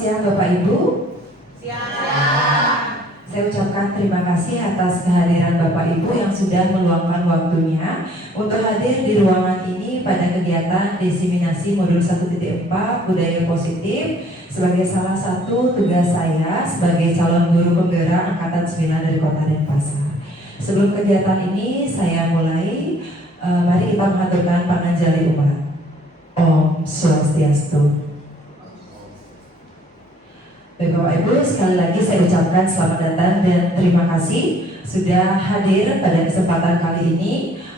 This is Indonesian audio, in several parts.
siang Bapak Ibu. Siang. Saya ucapkan terima kasih atas kehadiran Bapak Ibu yang sudah meluangkan waktunya untuk hadir di ruangan ini pada kegiatan diseminasi modul 1.4 budaya positif sebagai salah satu tugas saya sebagai calon guru penggerak angkatan 9 dari Kota Denpasar. Sebelum kegiatan ini saya mulai, mari kita mengaturkan panganjali umat. Om Swastiastu. Bapak Ibu, sekali lagi saya ucapkan selamat datang dan terima kasih sudah hadir pada kesempatan kali ini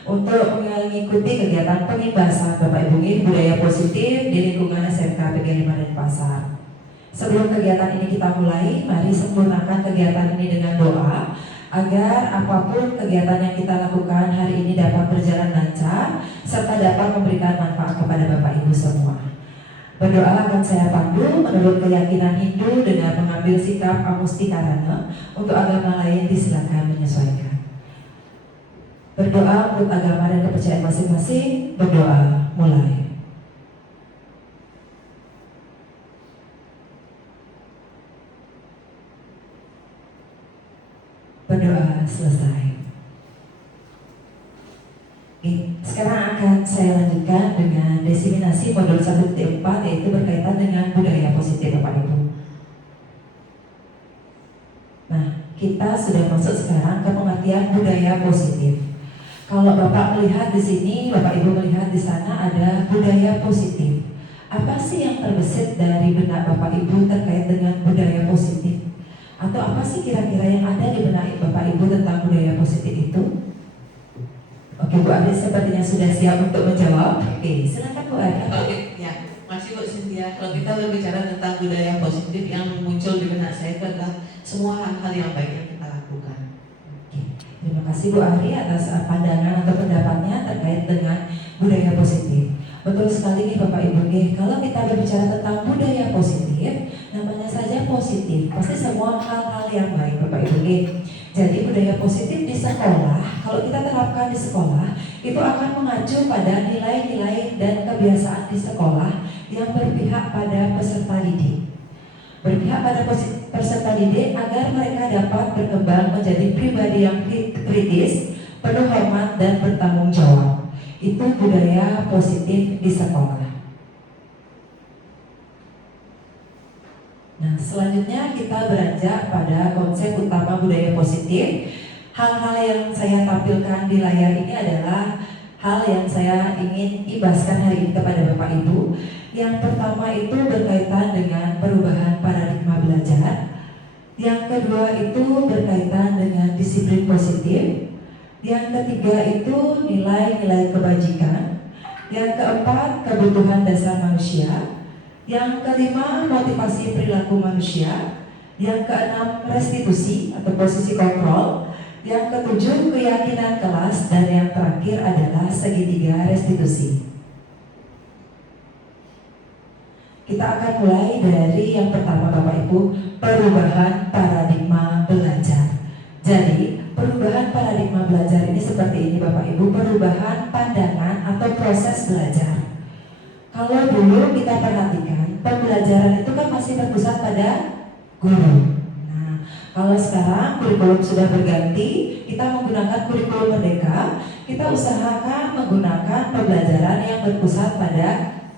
untuk mengikuti kegiatan pengibasan Bapak Ibu budaya positif di lingkungan SMK PG 5 Denpasar. Sebelum kegiatan ini kita mulai, mari sempurnakan kegiatan ini dengan doa agar apapun kegiatan yang kita lakukan hari ini dapat berjalan lancar serta dapat memberikan manfaat kepada Bapak Ibu semua. Berdoa akan saya pandu menurut keyakinan Hindu dengan mengambil sikap amustikarana. Untuk agama lain disilakan menyesuaikan. Berdoa untuk agama dan kepercayaan masing-masing. Berdoa mulai. Berdoa selesai. Sekarang akan saya lanjutkan dengan diseminasi modul 1.4 yaitu berkaitan dengan budaya positif Bapak Ibu. Nah, kita sudah masuk sekarang ke pengertian budaya positif. Kalau Bapak melihat di sini, Bapak Ibu melihat di sana ada budaya positif. Apa sih yang terbesit dari benak Bapak Ibu terkait dengan budaya positif? Atau apa sih kira-kira yang ada di benak Bapak Ibu tentang budaya positif itu? Oke, Bu Adi sepertinya sudah siap untuk menjawab. Oke, silakan Bu Adi. Oke, ya, masih Bu Cynthia. Kalau kita berbicara tentang budaya positif, yang muncul di benak saya itu adalah semua hal-hal yang baik yang kita lakukan. Oke, terima kasih Bu Ari atas pandangan atau pendapatnya terkait dengan budaya positif. Betul sekali nih Bapak Ibu nih, kalau kita berbicara tentang budaya positif, namanya saja positif, pasti semua hal-hal yang baik Bapak Ibu nih. Jadi budaya positif di sekolah, kalau kita terapkan di sekolah, itu akan mengacu pada nilai-nilai dan kebiasaan di sekolah yang berpihak pada peserta didik. Berpihak pada peserta didik agar mereka dapat berkembang menjadi pribadi yang kritis, penuh hormat dan bertanggung jawab. Itu budaya positif di sekolah. Nah, selanjutnya kita beranjak pada konsep utama budaya positif. Hal-hal yang saya tampilkan di layar ini adalah hal yang saya ingin ibaskan hari ini kepada Bapak Ibu. Yang pertama itu berkaitan dengan perubahan paradigma belajar. Yang kedua itu berkaitan dengan disiplin positif. Yang ketiga itu nilai-nilai kebajikan. Yang keempat kebutuhan dasar manusia. Yang kelima, motivasi perilaku manusia. Yang keenam, restitusi atau posisi kontrol. Yang ketujuh, keyakinan kelas. Dan yang terakhir adalah segitiga restitusi. Kita akan mulai dari yang pertama Bapak Ibu, perubahan paradigma belajar. Jadi, perubahan paradigma belajar ini seperti ini Bapak Ibu, perubahan pandangan atau proses belajar. Kalau dulu kita perhatikan, pembelajaran itu kan masih berpusat pada guru. Nah, kalau sekarang kurikulum sudah berganti, kita menggunakan kurikulum merdeka, kita usahakan menggunakan pembelajaran yang berpusat pada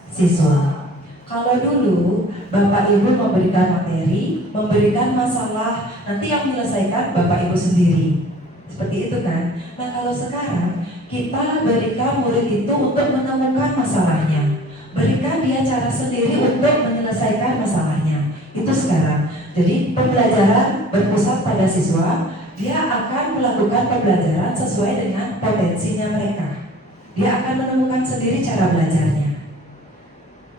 siswa. Kalau dulu Bapak Ibu memberikan materi, memberikan masalah, nanti yang menyelesaikan Bapak Ibu sendiri. Seperti itu kan? Nah, kalau sekarang kita berikan murid itu untuk menemukan masalahnya. Berikan dia cara sendiri untuk menyelesaikan masalahnya. Itu sekarang. Jadi pembelajaran berpusat pada siswa. Dia akan melakukan pembelajaran sesuai dengan potensinya mereka. Dia akan menemukan sendiri cara belajarnya.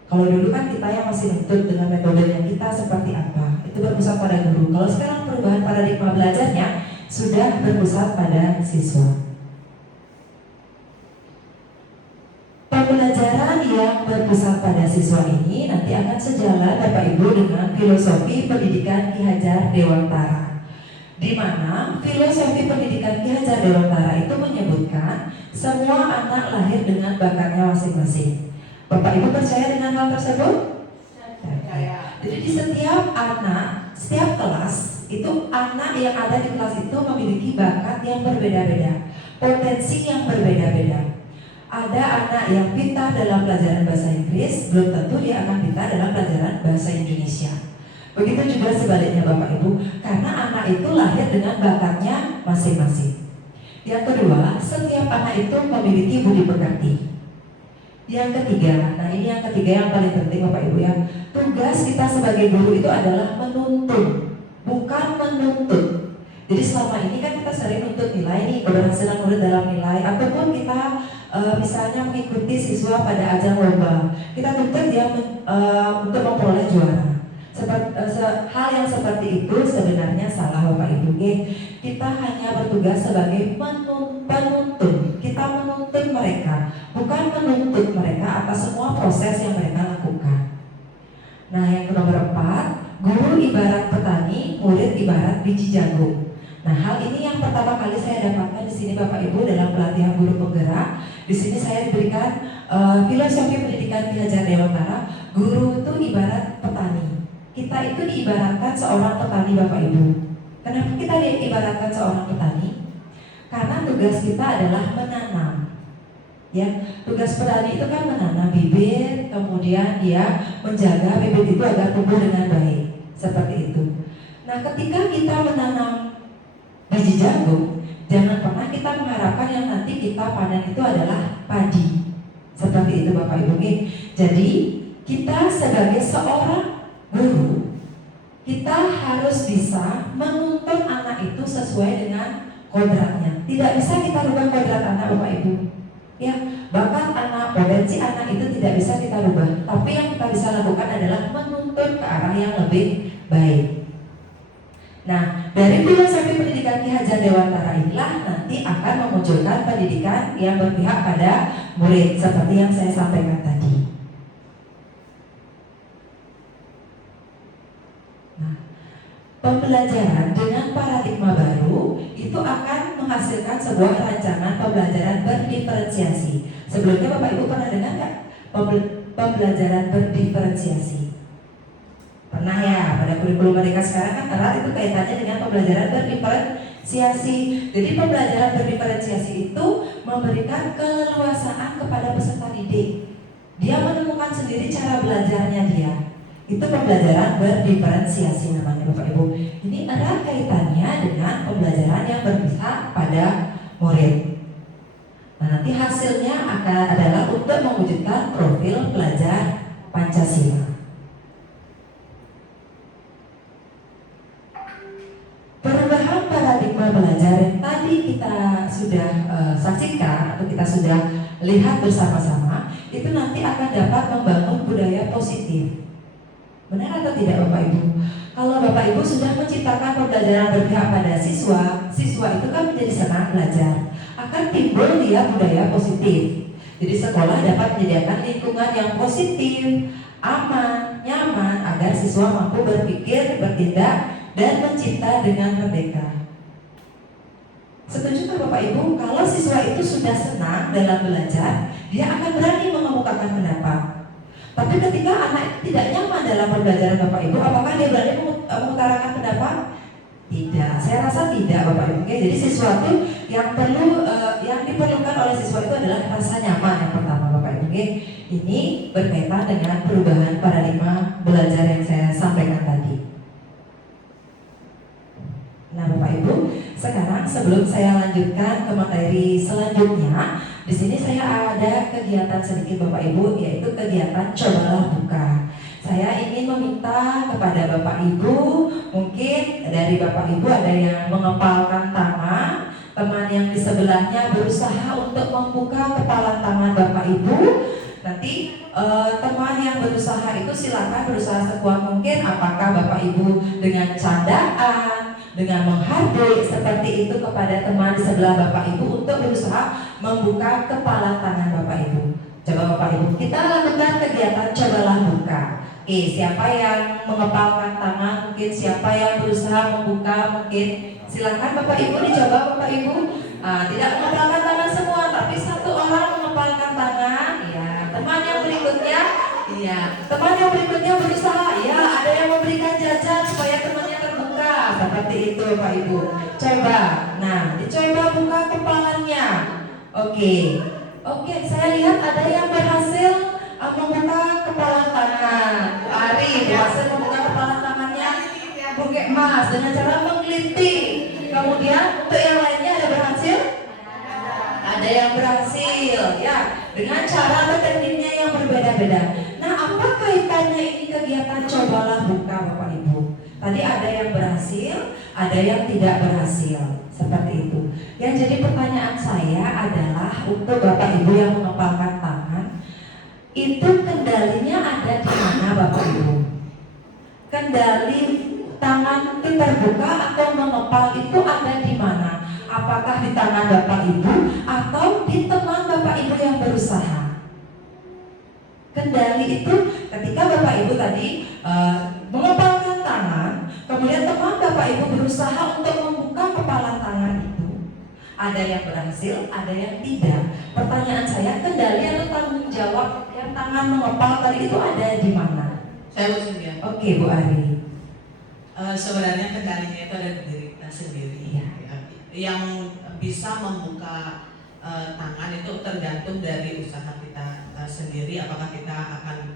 Kalau dulu kan kita yang masih menuntut dengan metodenya kita seperti apa, itu berpusat pada guru. Kalau sekarang perubahan paradigma belajarnya sudah berpusat pada siswa. Pembelajaran yang berpusat pada siswa ini nanti akan sejalan Bapak Ibu dengan filosofi pendidikan Ki Hajar Dewantara, di mana filosofi pendidikan Ki Hajar Dewantara itu menyebutkan semua anak lahir dengan bakatnya masing-masing. Bapak Ibu percaya dengan hal tersebut? Percaya. Jadi di setiap anak, setiap kelas itu anak yang ada di kelas itu memiliki bakat yang berbeda-beda, potensi yang berbeda-beda. Ada anak yang pintar dalam pelajaran bahasa Inggris, belum tentu dia akan pintar dalam pelajaran bahasa Indonesia. Begitu juga sebaliknya Bapak Ibu, karena anak itu lahir dengan bakatnya masing-masing. Yang kedua, setiap anak itu memiliki budi pekerti. Yang ketiga, nah ini yang ketiga yang paling penting Bapak Ibu ya. Tugas kita sebagai guru itu adalah menuntun, bukan menuntut. Jadi selama ini kan kita sering nuntut nilai nih, keberhasilan murid dalam nilai, ataupun kita misalnya mengikuti siswa pada ajang lomba, kita tuntut dia untuk memperoleh juara. Hal yang seperti itu sebenarnya salah Bapak Ibu. Kita hanya bertugas sebagai penuntun. Kita menuntun mereka, bukan menuntut mereka atas semua proses yang mereka lakukan. Nah, yang nomor 4, guru ibarat petani, murid ibarat biji jagung. Nah, hal ini yang pertama kali saya dapatkan di sini Bapak Ibu dalam pelatihan guru penggerak. Di sini saya diberikan filosofi pendidikan Ki Hajar Dewantara. Guru itu ibarat petani. Kita itu diibaratkan seorang petani Bapak Ibu. Kenapa kita diibaratkan seorang petani? Karena tugas kita adalah menanam. Ya, tugas petani itu kan menanam bibit, kemudian dia menjaga bibit itu agar tumbuh dengan baik. Seperti itu. Nah, ketika kita menanam biji jagung, jangan pernah kita mengharapkan yang nanti kita panen itu adalah padi. Seperti itu Bapak Ibu. Jadi kita sebagai seorang guru, kita harus bisa menuntun anak itu sesuai dengan kodratnya. Tidak bisa kita rubah kodrat anak Bapak Ibu. Ya, bakat anak, potensi anak itu tidak bisa kita rubah. Tapi yang kita bisa lakukan adalah menuntun ke arah yang lebih baik. Nah, dari filosofi pendidikan Ki Hajar Dewantara inilah nanti akan memunculkan pendidikan yang berpihak pada murid seperti yang saya sampaikan tadi. Nah, pembelajaran dengan paradigma baru itu akan menghasilkan sebuah rancangan pembelajaran berdiferensiasi. Sebelumnya Bapak Ibu pernah dengar nggak pembelajaran berdiferensiasi? Pernah ya, pada kurikulum mereka sekarang kan erat itu kaitannya dengan pembelajaran berdiferensiasi. Jadi pembelajaran berdiferensiasi itu memberikan keleluasaan kepada peserta didik. Dia menemukan sendiri cara belajarnya dia. Itu pembelajaran berdiferensiasi namanya Bapak Ibu. Ini erat kaitannya dengan pembelajaran yang berpihak pada murid. Nah, nanti hasilnya adalah untuk mewujudkan profil pelajar Pancasila. Perubahan paradigma belajar yang tadi kita sudah saksikan atau kita sudah lihat bersama-sama, itu nanti akan dapat membangun budaya positif. Benar atau tidak Bapak Ibu? Kalau Bapak Ibu sudah menciptakan pembelajaran berpihak pada siswa, siswa itu kan menjadi senang belajar. Akan timbul dia budaya positif. Jadi sekolah dapat menyediakan lingkungan yang positif, aman, nyaman, agar siswa mampu berpikir, bertindak, dan mencipta dengan merdeka. Setuju Bapak Ibu? Kalau siswa itu sudah senang dalam belajar, dia akan berani mengemukakan pendapat. Tapi ketika anak tidak nyaman dalam pembelajaran Bapak Ibu, apakah dia berani mengutarakan pendapat? Tidak, saya rasa tidak Bapak Ibu. Jadi sesuatu yang diperlukan oleh siswa itu adalah rasa nyaman yang pertama Bapak Ibu. Ini berkaitan dengan perubahan paradigma belajar yang saya sampaikan tadi. Nah Bapak Ibu, sekarang sebelum saya lanjutkan ke materi selanjutnya, di sini saya ada kegiatan sedikit Bapak Ibu, yaitu kegiatan cobalah buka. Saya ingin meminta kepada Bapak Ibu, mungkin dari Bapak Ibu ada yang mengepalkan tangan, teman yang di sebelahnya berusaha untuk membuka kepalan tangan Bapak Ibu. Nanti teman yang berusaha itu silakan berusaha sekuat mungkin, apakah Bapak Ibu dengan candaan, dengan menghardik seperti itu kepada teman di sebelah Bapak Ibu untuk berusaha membuka kepala tangan Bapak Ibu. Coba Bapak Ibu, kita lakukan kegiatan cobalah buka. Siapa yang mengepalkan tangan, mungkin siapa yang berusaha membuka, mungkin silakan Bapak Ibu dicoba Bapak Ibu. Tidak mengepalkan tangan semua, tapi satu orang mengepalkan tangan. Ya, teman yang berikutnya Iya. Teman yang berikutnya berusaha, ya ada yang memberikan jajan supaya temannya terbuka, seperti itu Bapak Ibu. Coba, nah dicoba buka kepalanya. Oke, oke, saya lihat ada yang berhasil membuka kepala tangan. Bu Ari berhasil membuka kepala tangannya Buke Mas dengan cara menggelinting. Kemudian untuk yang lainnya ada berhasil? Ada yang berhasil, ya, dengan cara atau tekniknya yang berbeda-beda. Nah, apa kaitannya ini kegiatan cobalah buka Bapak Ibu? Tadi ada yang berhasil, ada yang tidak berhasil, seperti itu. Yang jadi pertanyaan saya adalah untuk Bapak Ibu yang mengepalkan tangan, itu kendalinya ada di mana Bapak Ibu? Kendali tangan itu terbuka atau mengepal itu ada di mana? Apakah di tangan Bapak Ibu atau di teman Bapak Ibu yang berusaha? Kendali itu ketika Bapak Ibu tadi mengepalkan tangan, kemudian teman Bapak Ibu berusaha untuk membuka kepala tangan itu. Ada yang berhasil, ada yang tidak. Pertanyaan saya, kendali atau tanggung jawab yang tangan mengepal tadi itu ada di mana? Saya Bu Cynthia. Oke, Bu Ari. Sebenarnya kendalinya itu ada di diri kita sendiri. Iya. Yang bisa membuka tangan itu tergantung dari usaha kita sendiri. Apakah kita akan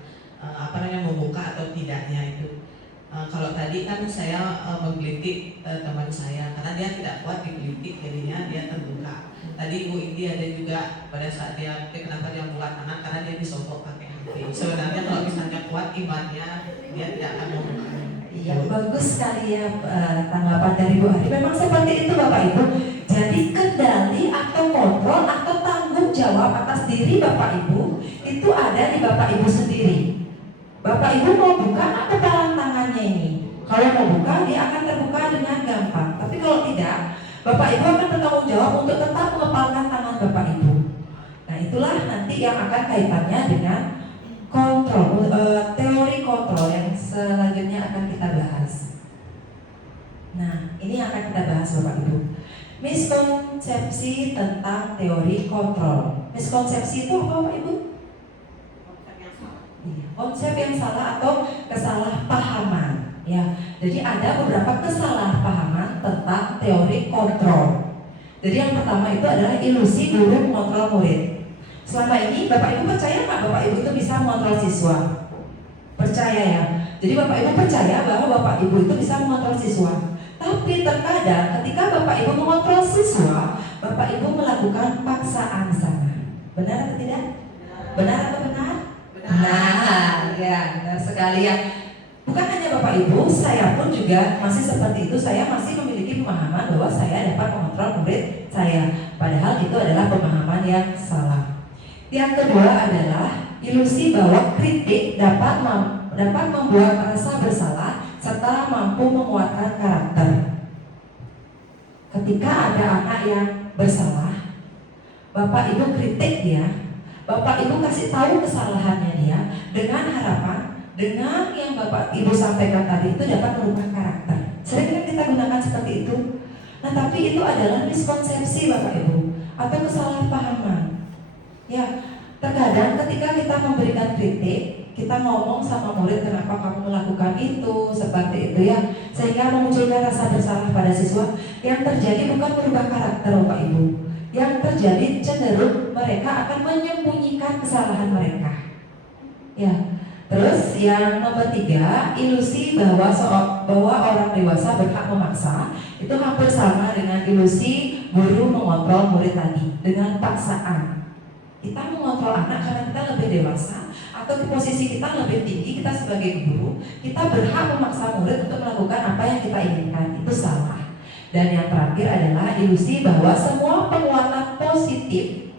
membuka atau tidaknya itu. Kalau tadi kan saya menggelitik teman saya karena dia tidak kuat digelitik, jadinya dia terbuka. Tadi Bu Indi ada juga pada saat kenapa dia buka tangan karena dia disogok pakai hati. Sebenarnya kalau misalnya kuat imannya dia tidak akan membuka. Iya, bagus sekali ya tanggapan dari Bu Ari. Memang seperti itu Bapak Ibu. Jadi kendali atau kontrol atau tanggung jawab atas diri Bapak Ibu itu ada di Bapak Ibu sendiri. Bapak Ibu mau buka apa talang tangannya ini? Kalau mau buka dia akan terbuka dengan gampang. Tapi kalau tidak, Bapak Ibu akan bertanggung jawab untuk tetap mengepalkan tangan Bapak Ibu. Nah itulah nanti yang akan kaitannya dengan kontrol, teori kontrol yang selanjutnya akan kita bahas. Nah, ini akan kita bahas Bapak Ibu. Miskonsepsi tentang teori kontrol. Miskonsepsi itu apa Bapak Ibu? Konsep yang salah atau kesalahpahaman. Ya, jadi ada beberapa kesalahpahaman tentang teori kontrol. Jadi yang pertama itu adalah ilusi guru mengontrol murid. Selama ini Bapak Ibu percaya nggak Bapak Ibu itu bisa mengontrol siswa? Percaya ya. Jadi Bapak Ibu percaya bahwa Bapak Ibu itu bisa mengontrol siswa. Tapi terkadang ketika Bapak Ibu mengontrol siswa, Bapak Ibu melakukan paksaan sana. Benar atau tidak? Benar atau benar? Nah, ya benar sekali ya. Bukan hanya Bapak Ibu, saya pun juga masih seperti itu. Saya masih memiliki pemahaman bahwa saya dapat mengontrol murid saya. Padahal itu adalah pemahaman yang salah. Yang kedua adalah ilusi bahwa kritik dapat membuat merasa bersalah serta mampu menguatkan karakter. Ketika ada anak yang bersalah, Bapak Ibu kritik dia, Bapak Ibu kasih tahu kesalahannya dia dengan harapan dengan yang Bapak Ibu sampaikan tadi itu dapat merubah karakter. Sering kan kita gunakan seperti itu. Nah tapi itu adalah miskonsepsi Bapak Ibu atau kesalahpahaman. Ya, terkadang ketika kita memberikan kritik, kita ngomong sama murid kenapa kamu melakukan itu, seperti itu ya, sehingga memunculkan rasa bersalah pada siswa. Yang terjadi bukan merubah karakter Bapak Ibu. Yang terjadi cenderung mereka akan menyembunyikan kesalahan mereka. Ya, terus yang nomor 3, ilusi bahwa orang dewasa berhak memaksa itu hampir sama dengan ilusi guru mengontrol murid tadi dengan paksaan. Kita mengontrol anak karena kita lebih dewasa atau di posisi kita lebih tinggi, kita sebagai guru, kita berhak memaksa murid untuk melakukan apa yang kita inginkan. Itu salah. Dan yang terakhir adalah ilusi bahwa semua penguatan positif,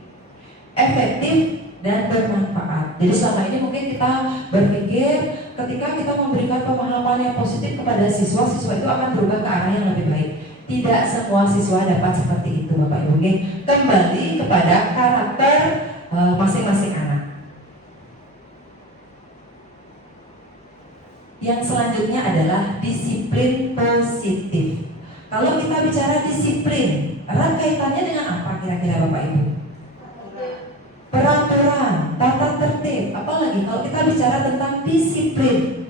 efektif, dan bermanfaat. Jadi selama ini mungkin kita berpikir ketika kita memberikan pemahaman yang positif kepada siswa, siswa itu akan berubah ke arah yang lebih baik. Tidak semua siswa dapat seperti itu Bapak Ibu. Kembali kepada karakter masing-masing anak. Yang selanjutnya adalah disiplin positif. Kalau kita bicara disiplin, erat kaitannya dengan apa kira-kira Bapak Ibu? Peraturan, tata tertib. Apalagi kalau kita kita bicara tentang disiplin,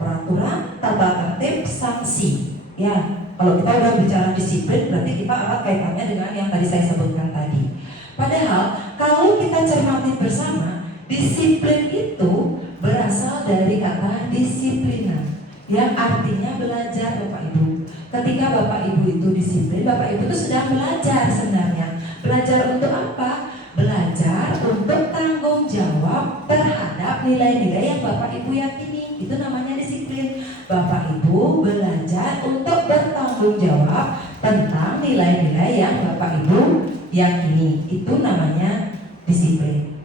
peraturan, tata tertib, sanksi. Ya, kalau kita udah bicara disiplin, berarti kita erat kaitannya dengan yang tadi saya sebutkan tadi. Padahal kalau kita cermati bersama, disiplin itu berasal dari kata disiplinan, yang artinya belajar, Bapak Ibu. Ketika Bapak Ibu itu disiplin, Bapak Ibu itu sedang belajar sebenarnya. Belajar untuk apa? Belajar untuk tanggung jawab terhadap nilai-nilai yang Bapak Ibu yakini. Itu namanya disiplin. Bapak Ibu belajar untuk bertanggung jawab tentang nilai-nilai yang Bapak Ibu yakini. Itu namanya disiplin.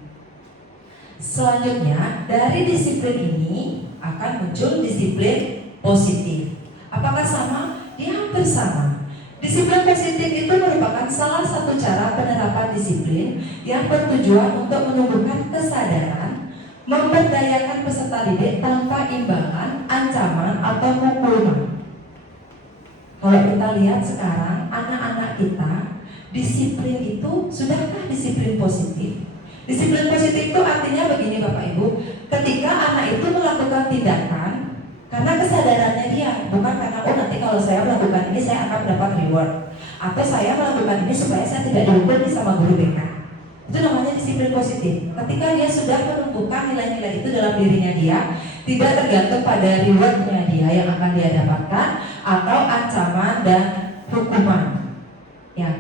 Selanjutnya, dari disiplin ini akan muncul disiplin positif. Apakah sama? Ya, hampir sama. Disiplin positif itu merupakan salah satu cara penerapan disiplin yang bertujuan untuk menumbuhkan kesadaran, memberdayakan peserta didik tanpa imbalan, ancaman, atau hukuman. Kalau kita lihat sekarang, anak-anak kita, disiplin itu, sudahkah disiplin positif? Disiplin positif itu artinya begini Bapak Ibu, ketika anak itu melakukan tindakan karena kesadarannya dia, bukan karena nanti kalau saya melakukan ini saya akan mendapat reward, atau saya melakukan ini supaya saya tidak dihukum sama guru BK. Itu namanya disiplin positif. Ketika dia sudah menumbuhkan nilai-nilai itu dalam dirinya dia, tidak tergantung pada rewardnya dia yang akan dia dapatkan atau ancaman dan hukuman. Ya.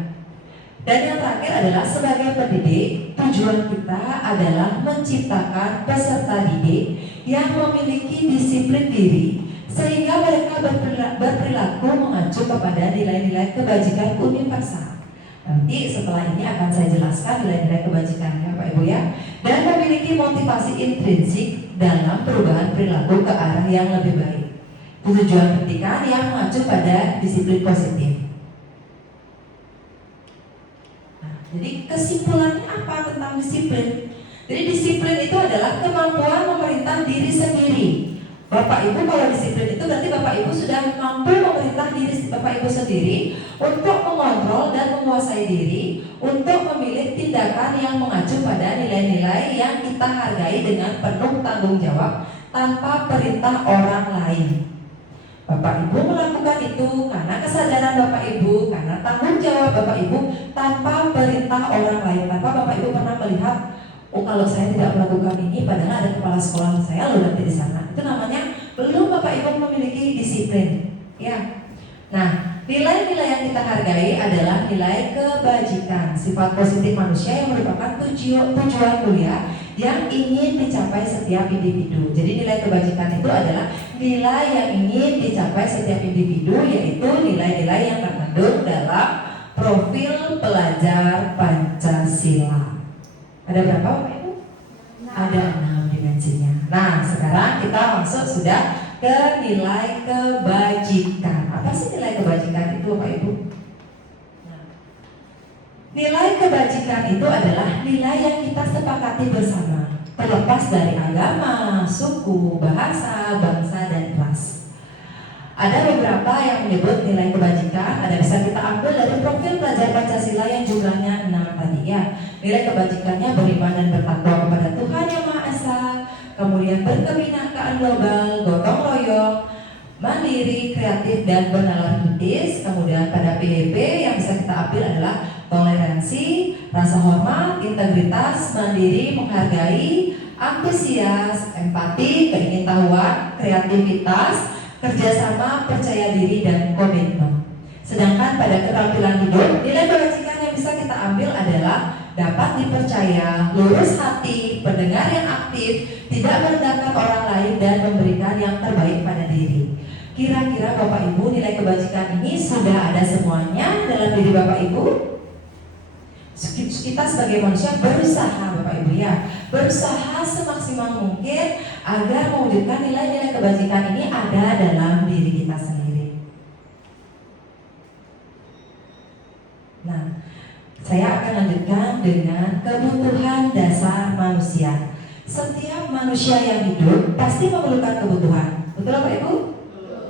Dan yang terakhir adalah sebagai pendidik, tujuan kita adalah menciptakan peserta didik yang memiliki disiplin diri sehingga mereka berperilaku mengacu kepada nilai-nilai kebajikan universal. Nanti setelah ini akan saya jelaskan nilai-nilai kebajikannya Pak Ibu ya. Dan memiliki motivasi intrinsik dalam perubahan perilaku ke arah yang lebih baik. Tujuan pendidikan yang mengacu pada disiplin positif. Jadi kesimpulannya apa tentang disiplin? Jadi disiplin itu adalah kemampuan memerintah diri sendiri. Bapak Ibu kalau disiplin itu berarti Bapak Ibu sudah mampu memerintah diri Bapak Ibu sendiri untuk mengontrol dan menguasai diri, untuk memilih tindakan yang mengacu pada nilai-nilai yang kita hargai dengan penuh tanggung jawab tanpa perintah orang lain. Bapak Ibu melakukan itu karena kesadaran Bapak Ibu, karena tanggung jawab Bapak Ibu tanpa perintah orang lain. Tanpa Bapak Ibu pernah melihat, oh kalau saya tidak melakukan ini padahal ada kepala sekolah saya loh nanti di sana. Itu namanya belum Bapak Ibu memiliki disiplin. Ya. Nah, nilai-nilai yang kita hargai adalah nilai kebajikan, sifat positif manusia yang merupakan tujuan mulia yang ingin dicapai setiap individu. Jadi nilai kebajikan itu adalah nilai yang ingin dicapai setiap individu, yaitu nilai-nilai yang terkandung dalam profil pelajar Pancasila. Ada berapa Bapak Ibu? Ada 6 dimensinya. Nah, sekarang kita masuk sudah ke nilai kebajikan. Apa sih nilai kebajikan itu Bapak Ibu? Nilai kebajikan itu adalah nilai yang kita sepakati bersama, terlepas dari agama, suku, bahasa, bangsa, dan ras. Ada beberapa yang menyebut nilai kebajikan, ada bisa kita ambil dari profil pelajar Pancasila yang jumlahnya 6 tadi ya. Nilai kebajikannya beriman dan bertakwa kepada Tuhan Yang Maha Esa, kemudian berkebinekaan global, gotong royong, mandiri, kreatif, dan bernalar kritis. Kemudian pada PHP yang bisa kita ambil adalah toleransi, rasa hormat, integritas, mandiri, menghargai, antusias, empati, keingintahuan, kreativitas, kerjasama, percaya diri, dan komitmen. Sedangkan pada keterampilan hidup, nilai kebajikan yang bisa kita ambil adalah dapat dipercaya, lurus hati, pendengar yang aktif, tidak merendahkan orang lain, dan memberikan yang terbaik pada diri. Kira-kira Bapak Ibu nilai kebajikan ini sudah ada semuanya dalam diri Bapak Ibu? Kita sebagai manusia berusaha Bapak Ibu ya, berusaha semaksimal mungkin agar mewujudkan nilai-nilai kebajikan ini ada dalam diri kita sendiri. Nah, saya akan lanjutkan dengan kebutuhan dasar manusia. Setiap manusia yang hidup pasti memerlukan kebutuhan. Betul Bapak Ibu?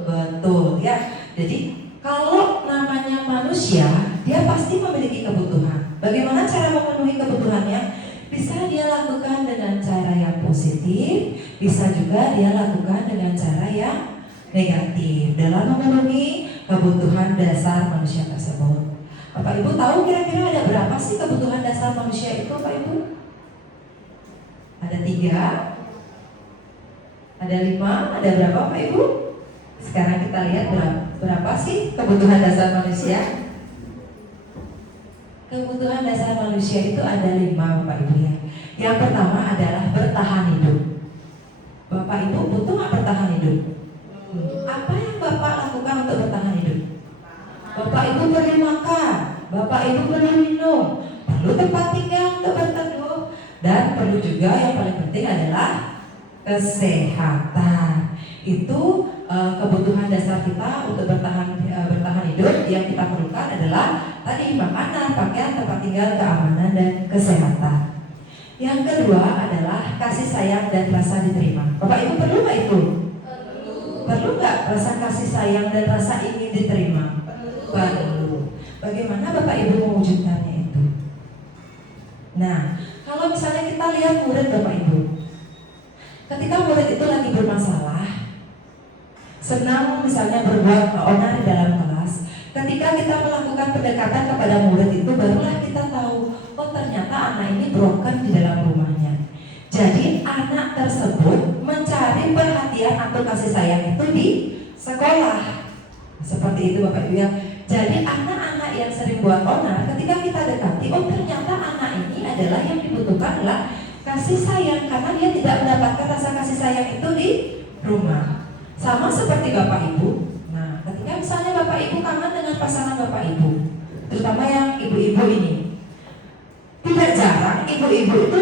Betul ya. Jadi kalau namanya manusia, dia pasti memiliki kebutuhan. Bagaimana cara memenuhi kebutuhannya? Bisa dia lakukan dengan cara yang positif, bisa juga dia lakukan dengan cara yang negatif dalam memenuhi kebutuhan dasar manusia tersebut. Bapak Ibu tahu kira-kira ada berapa sih kebutuhan dasar manusia itu, Pak Ibu? Ada 3, ada 5, ada berapa Pak Ibu? Sekarang kita lihat berapa sih kebutuhan dasar manusia? Kebutuhan dasar manusia itu ada 5 Bapak Ibu ya. Yang pertama adalah bertahan hidup. Bapak Ibu butuh nggak bertahan hidup? Apa yang Bapak lakukan untuk bertahan hidup? Bapak Ibu perlu makan, Bapak Ibu perlu minum, perlu tempat tinggal untuk berteduh, dan perlu juga yang paling penting adalah kesehatan. Itu kebutuhan dasar kita untuk bertahan hidup. Yang kita perlukan adalah tadi makanan, pakaian, tempat tinggal, keamanan, dan kesehatan. Yang kedua adalah kasih sayang dan rasa diterima. Bapak Ibu perlu nggak itu? Perlu nggak rasa kasih sayang dan rasa ingin diterima? Perlu. Bagaimana Bapak Ibu mewujudkannya itu? Nah, kalau misalnya kita lihat murid Bapak Ibu, ketika murid itu lagi bermasalah, senang misalnya berbuat onar di dalam kelas, ketika kita melakukan pendekatan kepada murid itu, barulah kita tahu, oh ternyata anak ini broken di dalam rumahnya. Jadi anak tersebut mencari perhatian atau kasih sayang itu di sekolah. Seperti itu Bapak Ibu ya. Jadi anak-anak yang sering buat onar, ketika kita dekati, oh ternyata anak ini adalah yang dibutuhkan adalah kasih sayang, karena dia tidak mendapatkan rasa kasih sayang itu di rumah. Sama seperti Bapak Ibu. Nah, ketika misalnya Bapak Ibu kangen dengan pasangan Bapak Ibu, terutama yang ibu-ibu ini, tidak jarang ibu-ibu itu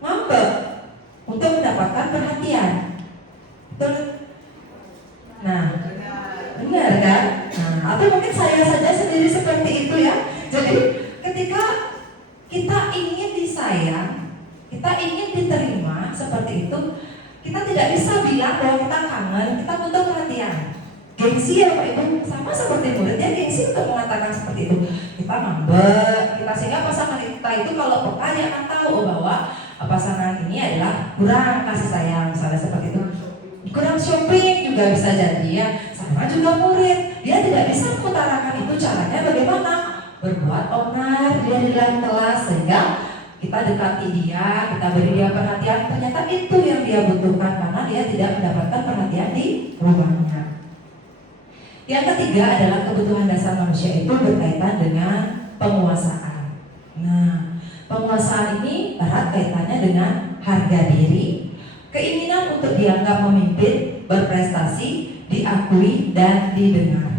ngambek untuk mendapatkan perhatian. Betul? Nah, benar kan? Nah, atau mungkin saya saja sendiri seperti itu ya. Jadi ketika kita ingin disayang, kita ingin diterima seperti itu, kita tidak bisa bilang bahwa kita kangen, kita butuh perhatian. Gengsi ya Pak Ibu, sama seperti murid ya, gengsi untuk mengatakan seperti itu. Kita ngambek, kita sehingga pasangan kita itu kalau peka dia akan tahu bahwa pasangan ini adalah kurang kasih sayang, misalnya seperti itu. Kurang shopping juga bisa jadi ya. Sama juga murid, dia tidak bisa mengutarakan itu, caranya bagaimana? Berbuat onar dia di dalam kelas, sehingga kita dekati dia, kita beri dia perhatian. Ternyata itu yang dia butuhkan, karena dia tidak mendapatkan perhatian di rumahnya. Yang ketiga adalah kebutuhan dasar manusia itu berkaitan dengan penguasaan. Nah, penguasaan ini erat kaitannya dengan harga diri, keinginan untuk dianggap memimpin, berprestasi, diakui, dan didengar.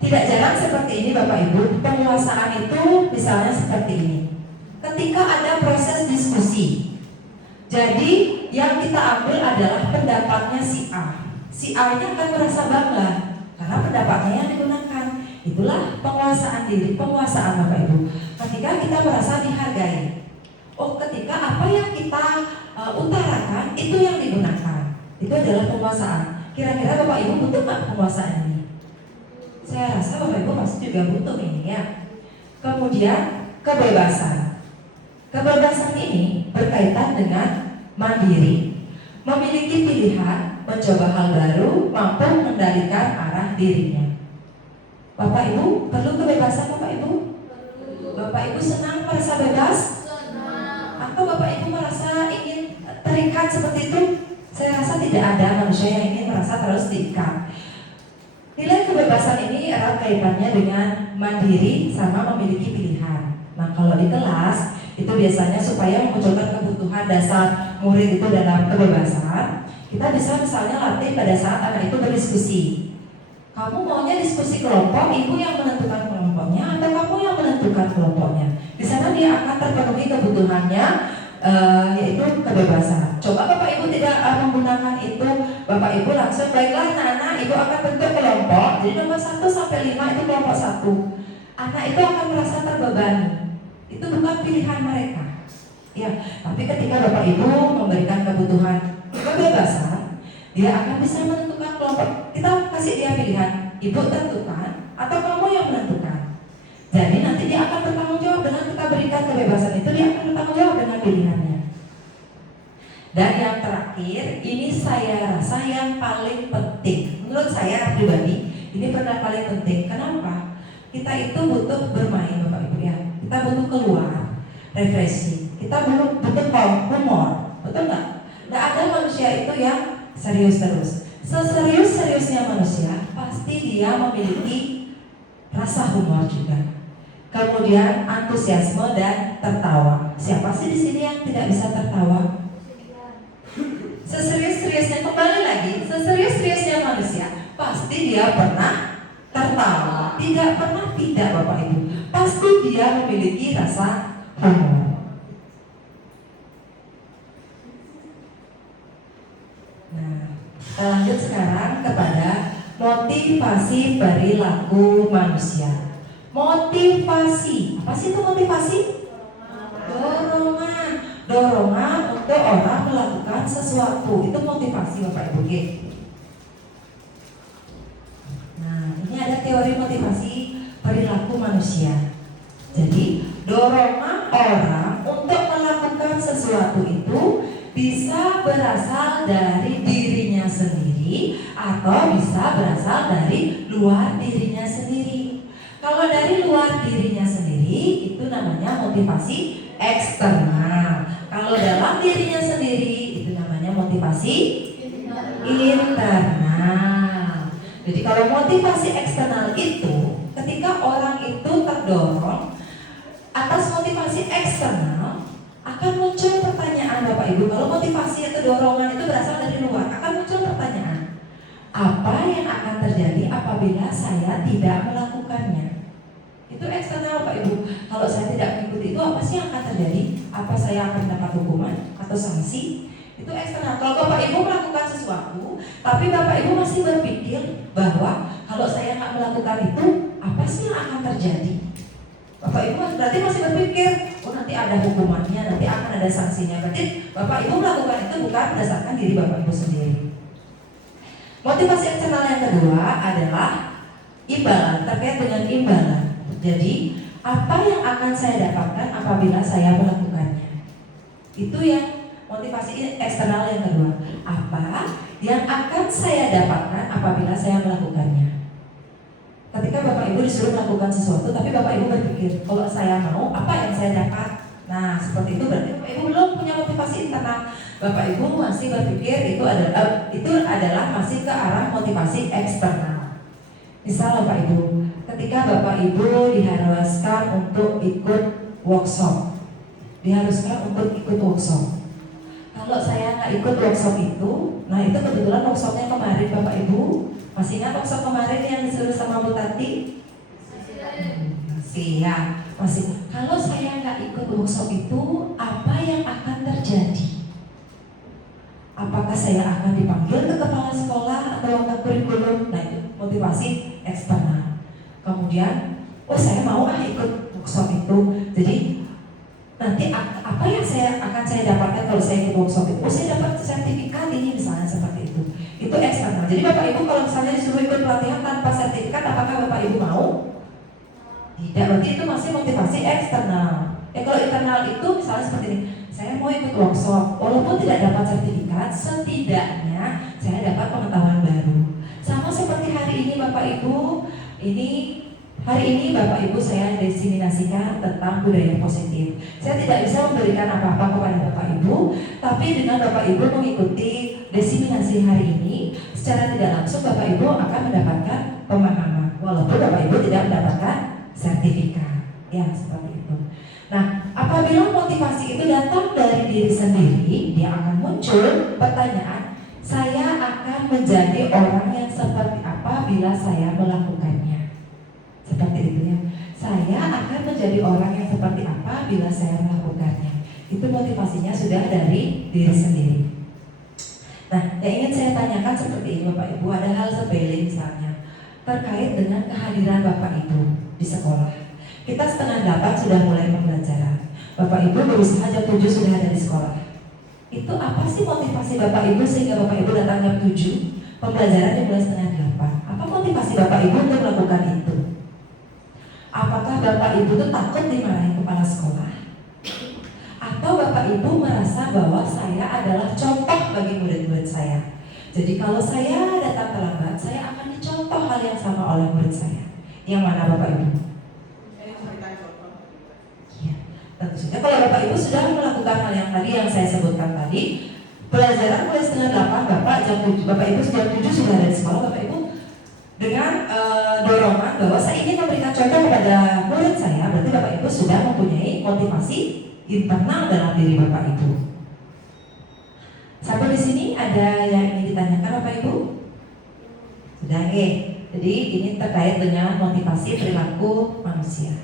Tidak jarang seperti ini Bapak Ibu, penguasaan itu misalnya seperti ini. Ketika ada proses diskusi, jadi yang kita ambil adalah pendapatnya si A. Si A-nya akan merasa bangga karena pendapatnya yang digunakan. Itulah penguasaan diri, penguasaan Bapak Ibu. Ketika kita merasa dihargai. Oh, ketika apa yang kita utarakan itu yang digunakan. Itu adalah penguasaan. Kira-kira Bapak Ibu butuh nggak penguasaan ini? Saya rasa Bapak Ibu pasti juga butuh ini ya. Kemudian kebebasan. Kebebasan ini berkaitan dengan mandiri, memiliki pilihan, mencoba hal baru, mampu mengendalikan arah dirinya. Bapak Ibu perlu kebebasan Bapak Ibu? Bapak Ibu senang merasa bebas? Atau Bapak Ibu merasa ingin terikat seperti itu? Saya rasa tidak ada manusia yang ingin merasa terus diikat. Nilai kebebasan ini erat kaitannya dengan mandiri sama memiliki pilihan. Nah, kalau di kelas itu biasanya supaya memunculkan kebutuhan dasar murid itu dalam kebebasan, kita bisa misalnya latih pada saat anak itu berdiskusi. Kamu maunya diskusi kelompok, ibu yang menentukan kelompoknya atau kamu yang menentukan kelompoknya. Di sana dia akan terpenuhi kebutuhannya, yaitu kebebasan. Coba Bapak Ibu tidak menggunakan itu, Bapak Ibu langsung baiklah anak-anak, ibu akan bentuk kelompok. Jadi nomor 1 sampai 5 itu kelompok 1. Anak itu akan merasa terbebani. Itu bukan pilihan mereka. Ya, tapi ketika Bapak Ibu memberikan kebutuhan kebebasan, dia akan bisa menentukan kelompok. Kita kasih dia pilihan, ibu tentukan atau kamu yang menentukan. Jadi nanti dia akan bertanggung jawab dengan kita berikan kebebasan itu dia akan bertanggung jawab dengan pilihannya. Dan yang terakhir, ini saya rasa yang paling penting. Menurut saya pribadi, ini benar paling penting. Kenapa? Kita itu butuh bermain, Bapak Ibu ya. Kita butuh keluar, refreshing. Kita butuh humor, betul nggak? Nggak ada manusia itu yang serius terus. Seserius-seriusnya manusia, pasti dia memiliki rasa humor juga. Kemudian antusiasme dan tertawa. Siapa sih di sini yang tidak bisa tertawa? Seserius-seriusnya, kembali lagi, seserius-seriusnya manusia, pasti dia pernah tertawa. Tidak pernah tidak, Bapak Ibu. Pasti dia memiliki rasa humor. Nah, kita lanjut sekarang kepada motivasi perilaku manusia. Motivasi, apa sih itu motivasi? Dorongan untuk orang melakukan sesuatu. Itu motivasi, Bapak Ibu. Nah, ini ada teori motivasi perilaku manusia. Jadi, dorongan orang untuk melakukan sesuatu itu bisa berasal dari dirinya sendiri atau bisa berasal dari luar dirinya sendiri. Kalau dari luar dirinya sendiri, itu namanya motivasi eksternal. Kalau dalam dirinya sendiri, itu namanya motivasi internal. Jadi kalau motivasi eksternal itu, ketika orang itu terdorong atas motivasi eksternal, akan muncul pertanyaan, Bapak Ibu. Kalau motivasi itu dorongan itu berasal dari luar, akan muncul pertanyaan, apa yang akan terjadi apabila saya tidak melakukannya? Itu eksternal, Bapak Ibu. Kalau saya tidak mengikuti itu, apa sih yang akan terjadi? Apa saya akan mendapat hukuman atau sanksi? Itu eksternal. Kalau Bapak Ibu melakukan sesuatu, tapi Bapak Ibu masih berpikir bahwa kalau saya nggak melakukan itu, apa sih yang akan terjadi? Bapak Ibu berarti masih berpikir, oh nanti ada hukumannya, nanti akan ada sanksinya. Berarti Bapak Ibu melakukan itu bukan berdasarkan diri Bapak Ibu sendiri. Motivasi eksternal yang kedua adalah imbalan, terkait dengan imbalan. Jadi, apa yang akan saya dapatkan apabila saya melakukannya? Itu yang motivasi eksternal yang kedua. Apa yang akan saya dapatkan apabila saya melakukannya? Ketika Bapak Ibu disuruh melakukan sesuatu, tapi Bapak Ibu berpikir, kalau saya mau, apa yang saya dapat? Nah, seperti itu berarti Bapak Ibu belum punya motivasi internal. Bapak Ibu masih berpikir itu adalah masih ke arah motivasi eksternal. Misal Bapak Ibu, ketika Bapak Ibu diharuskan untuk ikut workshop, Kalau saya nggak ikut workshop itu, nah itu kebetulan workshopnya kemarin Bapak Ibu, masih ingat workshop kemarin yang disuruh sama Bu Tati? Masih ya, masih. Kalau saya nggak ikut workshop itu, apa yang akan terjadi? Apakah saya akan dipanggil ke kepala sekolah atau ke kurikulum? Nah itu motivasi eksternal. Kemudian, saya mau ikut workshop itu. Jadi nanti apa yang akan saya dapatkan kalau saya ikut workshop itu? Saya dapat sertifikat ini misalnya seperti itu. Itu eksternal. Jadi Bapak Ibu kalau misalnya disuruh ikut pelatihan tanpa sertifikat, apakah Bapak Ibu mau? Tidak. Berarti itu masih motivasi eksternal. Kalau internal itu misalnya seperti ini. Saya mau ikut workshop, walaupun tidak dapat sertifikat, setidaknya saya dapat pengetahuan baru. Sama seperti hari ini Bapak Ibu, hari ini Bapak Ibu saya diseminasikan tentang budaya positif. Saya tidak bisa memberikan apa-apa kepada Bapak Ibu, tapi dengan Bapak Ibu mengikuti diseminasi hari ini, secara tidak langsung Bapak Ibu akan mendapatkan pemahaman, walaupun Bapak Ibu tidak mendapatkan sertifikat. Ya, seperti itu. Nah, apabila motivasi itu datang dari diri sendiri, dia akan muncul pertanyaan, saya akan menjadi orang yang seperti apa bila saya melakukannya? Seperti itu ya. Saya akan menjadi orang yang seperti apa bila saya melakukannya? Itu motivasinya sudah dari diri sendiri. Nah, yang ingin saya tanyakan seperti ini Bapak Ibu, ada hal sepele misalnya terkait dengan kehadiran Bapak Ibu di sekolah. Kita 7:30 sudah mulai pembelajaran. Bapak Ibu berusaha jam 7 sudah ada di sekolah. Itu apa sih motivasi Bapak Ibu sehingga Bapak Ibu datang jam 7? Pembelajaran dimulai 7:30. Apa motivasi Bapak Ibu untuk melakukan itu? Apakah Bapak Ibu itu takut dimarahin kepala sekolah? Atau Bapak Ibu merasa bahwa saya adalah contoh bagi murid-murid saya. Jadi kalau saya datang terlambat, saya akan dicontoh hal yang sama oleh murid saya. Yang mana Bapak Ibu? Ya, tentu saja kalau Bapak Ibu sudah melakukan hal yang tadi yang saya sebutkan tadi, pelajaran mulai setengah 8, Bapak Ibu jam 7 sudah ada di sekolah, Bapak Ibu dengan dorongan bahwa saya ingin memberikan contoh kepada murid saya, berarti Bapak Ibu sudah mempunyai motivasi internal dalam diri Bapak Ibu. Sampai di sini ada yang ingin ditanyakan Bapak Ibu? Sudah, Jadi ini terkait dengan motivasi perilaku manusia.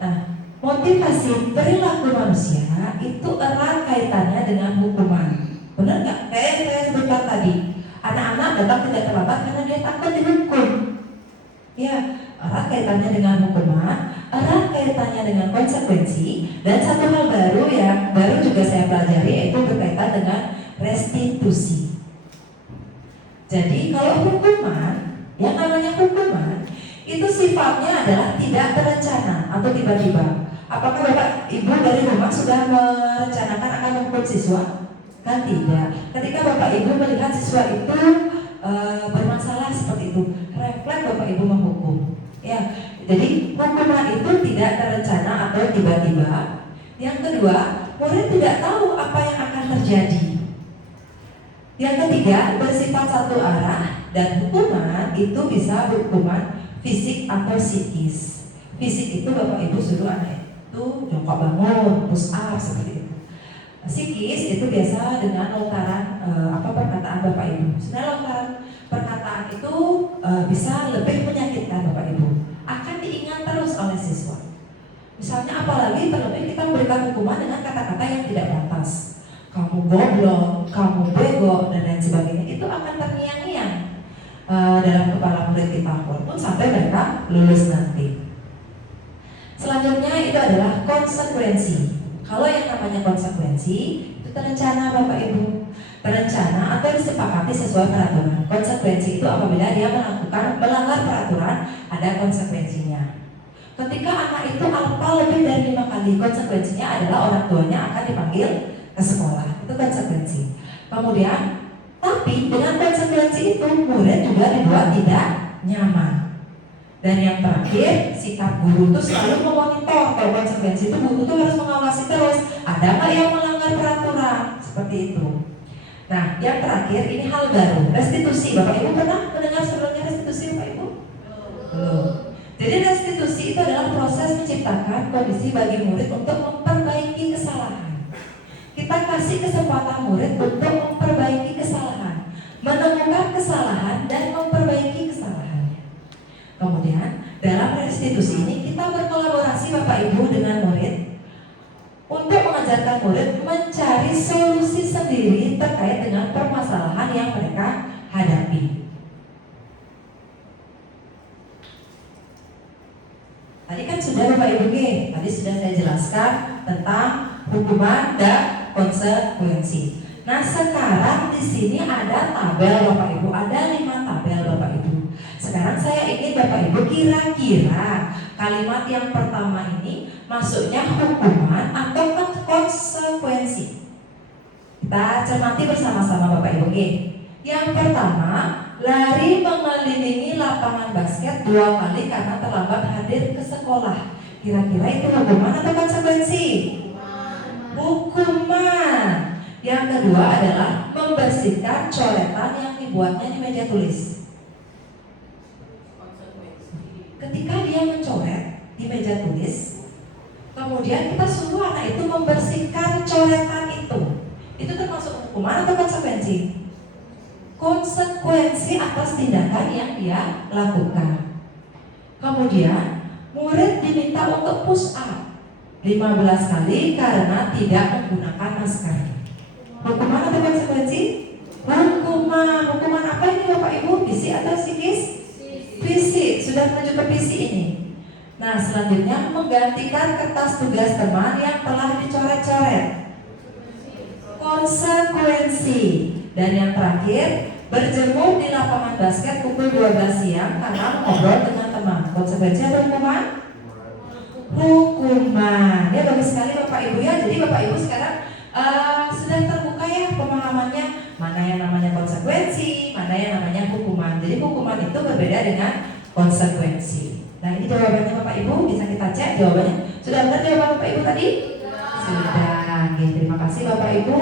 Nah, motivasi perilaku manusia itu erat kaitannya dengan hukuman. Benar nggak? Kayak yang saya sebutkan tadi, anak-anak datang tidak terlambat karena dia takut dihukum. Ya, erat kaitannya dengan hukuman, erat kaitannya dengan konsekuensi, dan satu hal baru yang baru juga saya pelajari yaitu berkaitan dengan restitusi. Jadi kalau hukuman, yang namanya hukuman itu sifatnya adalah tidak terencana atau tiba-tiba. Apakah Bapak Ibu dari rumah sudah merencanakan akan menghukum siswa? Kan tidak. Ketika Bapak Ibu melihat siswa itu bermasalah seperti itu, refleks Bapak Ibu menghukum. Ya, jadi hukuman itu tidak terencana atau tiba-tiba. Yang kedua, murid tidak tahu apa yang akan terjadi. Yang ketiga, bersifat satu arah, dan hukuman itu bisa hukuman fisik atau psikis. Fisik itu Bapak Ibu suruh anak itu jongkok bangun, push up seperti itu. Psikis itu biasa dengan lontaran perkataan Bapak Ibu. Sebenarnya lontaran perkataan itu bisa lebih menyakitkan Bapak Ibu. Akan diingat terus oleh siswa. Misalnya apalagi terlebih kita memberikan hukuman dengan kata-kata yang tidak pantas. Kamu goblok, kamu bego, dan lain sebagainya. Itu akan terngiang-ngiang dalam kepala murid kita walaupun sampai mereka lulus nanti. Selanjutnya itu adalah konsekuensi. Kalau yang namanya konsekuensi itu terencana Bapak Ibu, terencana atau disepakati sesuai peraturan. Konsekuensi itu apabila dia melanggar peraturan, ada konsekuensinya. Ketika anak itu alpa lebih dari 5 kali, konsekuensinya adalah orang tuanya akan dipanggil ke sekolah. Itu konsekuensi. Kemudian, tapi dengan konsekuensi itu murid juga dibuat tidak nyaman. Dan yang terakhir, sikap guru itu selalu memonitor. Kalau konsekuensi itu guru itu harus mengawasi terus, ada nggak yang melanggar peraturan seperti itu. Nah, yang terakhir ini hal baru, restitusi. Bapak Ibu pernah mendengar sebelumnya restitusi, Bapak Ibu? Belum. Jadi restitusi itu adalah proses menciptakan kondisi bagi murid untuk memperbaiki kesalahan. Kita kasih kesempatan murid untuk memperbaiki kesalahan, menemukan kesalahan dan memperbaiki kesalahan. Kemudian dalam restitusi ini kita berkolaborasi Bapak Ibu dengan murid untuk mengajarkan murid mencari solusi sendiri terkait dengan permasalahan yang mereka hadapi. Tadi kan sudah Bapak Ibu tadi sudah saya jelaskan tentang hukuman dan konsekuensi. Nah sekarang di sini ada tabel Bapak Ibu, ada 5 tabel Bapak Ibu. Sekarang saya ingin Bapak Ibu kira-kira kalimat yang pertama ini masuknya hukuman atau konsekuensi. Kita cermati bersama-sama Bapak Ibu. Yang pertama, lari mengelilingi lapangan basket 2 kali karena terlambat hadir ke sekolah. Kira-kira itu hukuman atau konsekuensi? Hukuman. Yang kedua adalah membersihkan coretan yang dibuatnya di meja tulis. Ketika dia mencoret di meja tulis, kemudian kita suruh anak itu membersihkan coretan itu termasuk hukuman atau konsekuensi? Konsekuensi atas tindakan yang dia lakukan. Kemudian murid diminta untuk push up 15 kali karena tidak menggunakan masker. Hukuman atau konsekuensi? Hukuman. Hukuman apa ini Bapak Ibu? Fisik atau psikis? Fisik. Sudah menuju ke fisik ini. Nah selanjutnya menggantikan kertas tugas teman yang telah dicoret-coret. Konsekuensi. Dan yang terakhir, berjemur di lapangan basket pukul 12 siang karena ngobrol dengan teman. Konsekuensi atau hukuman? hukuman. Ya bagus sekali Bapak Ibu ya. Jadi Bapak Ibu sekarang sudah terbuka ya pemahamannya, mana yang namanya konsekuensi, mana yang namanya hukuman. Jadi hukuman itu berbeda dengan konsekuensi. Nah ini jawabannya Bapak Ibu, bisa kita cek jawabannya. Sudah benar jawaban Bapak Ibu tadi? Sudah. Oke, terima kasih Bapak Ibu.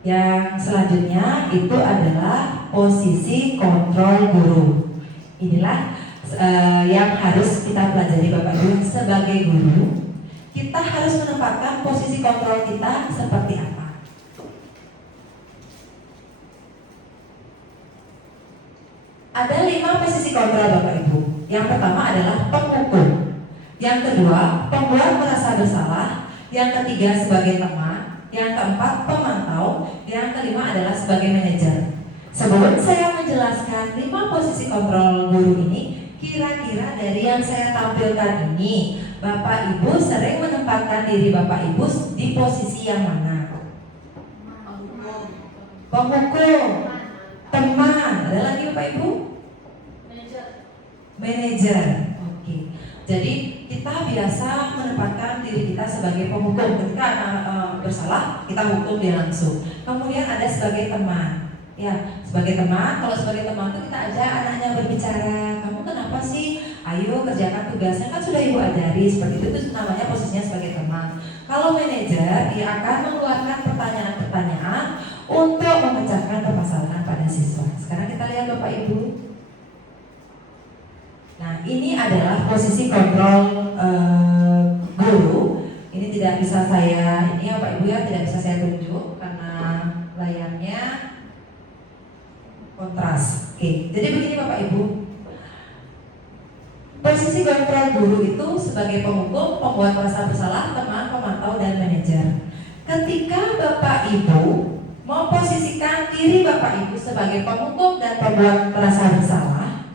Yang selanjutnya itu adalah posisi kontrol guru. Inilah yang harus kita pelajari Bapak Ibu. Sebagai guru, kita harus menempatkan posisi kontrol kita seperti apa. Ada 5 posisi kontrol Bapak Ibu. Yang pertama adalah penghukum, yang kedua pembuat merasa bersalah, yang ketiga sebagai teman, yang keempat pemantau, yang kelima adalah sebagai manajer. Sebelum saya menjelaskan 5 posisi kontrol guru ini, kira-kira dari yang saya tampilkan ini, Bapak Ibu sering menempatkan diri Bapak Ibu di posisi yang mana? Penghukum, teman, ada lagi Bapak Ibu? Manajer. Oke. Jadi kita biasa menempatkan diri kita sebagai penghukum. Ketika anak bersalah, kita hukum dia langsung. Kemudian ada sebagai teman. Ya, sebagai teman. Kalau sebagai teman itu kita ajak anaknya berbicara. Kamu kenapa sih? Ayo kerjakan tugasnya, kan sudah ibu ajari. Seperti itu namanya posisinya sebagai teman. Kalau manajer, dia akan mengeluarkan pertanyaan-pertanyaan untuk memecahkan permasalahan pada siswa. Sekarang kita lihat Bapak Ibu. Nah, ini adalah posisi kontrol guru. Ini tidak bisa saya, ini Bapak Ibu ya, tidak bisa saya tunjuk karena layarnya kontras. Oke, jadi begini Bapak Ibu. Posisi kontrol guru itu sebagai penghukum, pembuat merasa bersalah, teman, pemantau, dan manajer. Ketika Bapak Ibu memposisikan diri Bapak Ibu sebagai penghukum dan pembuat merasa bersalah,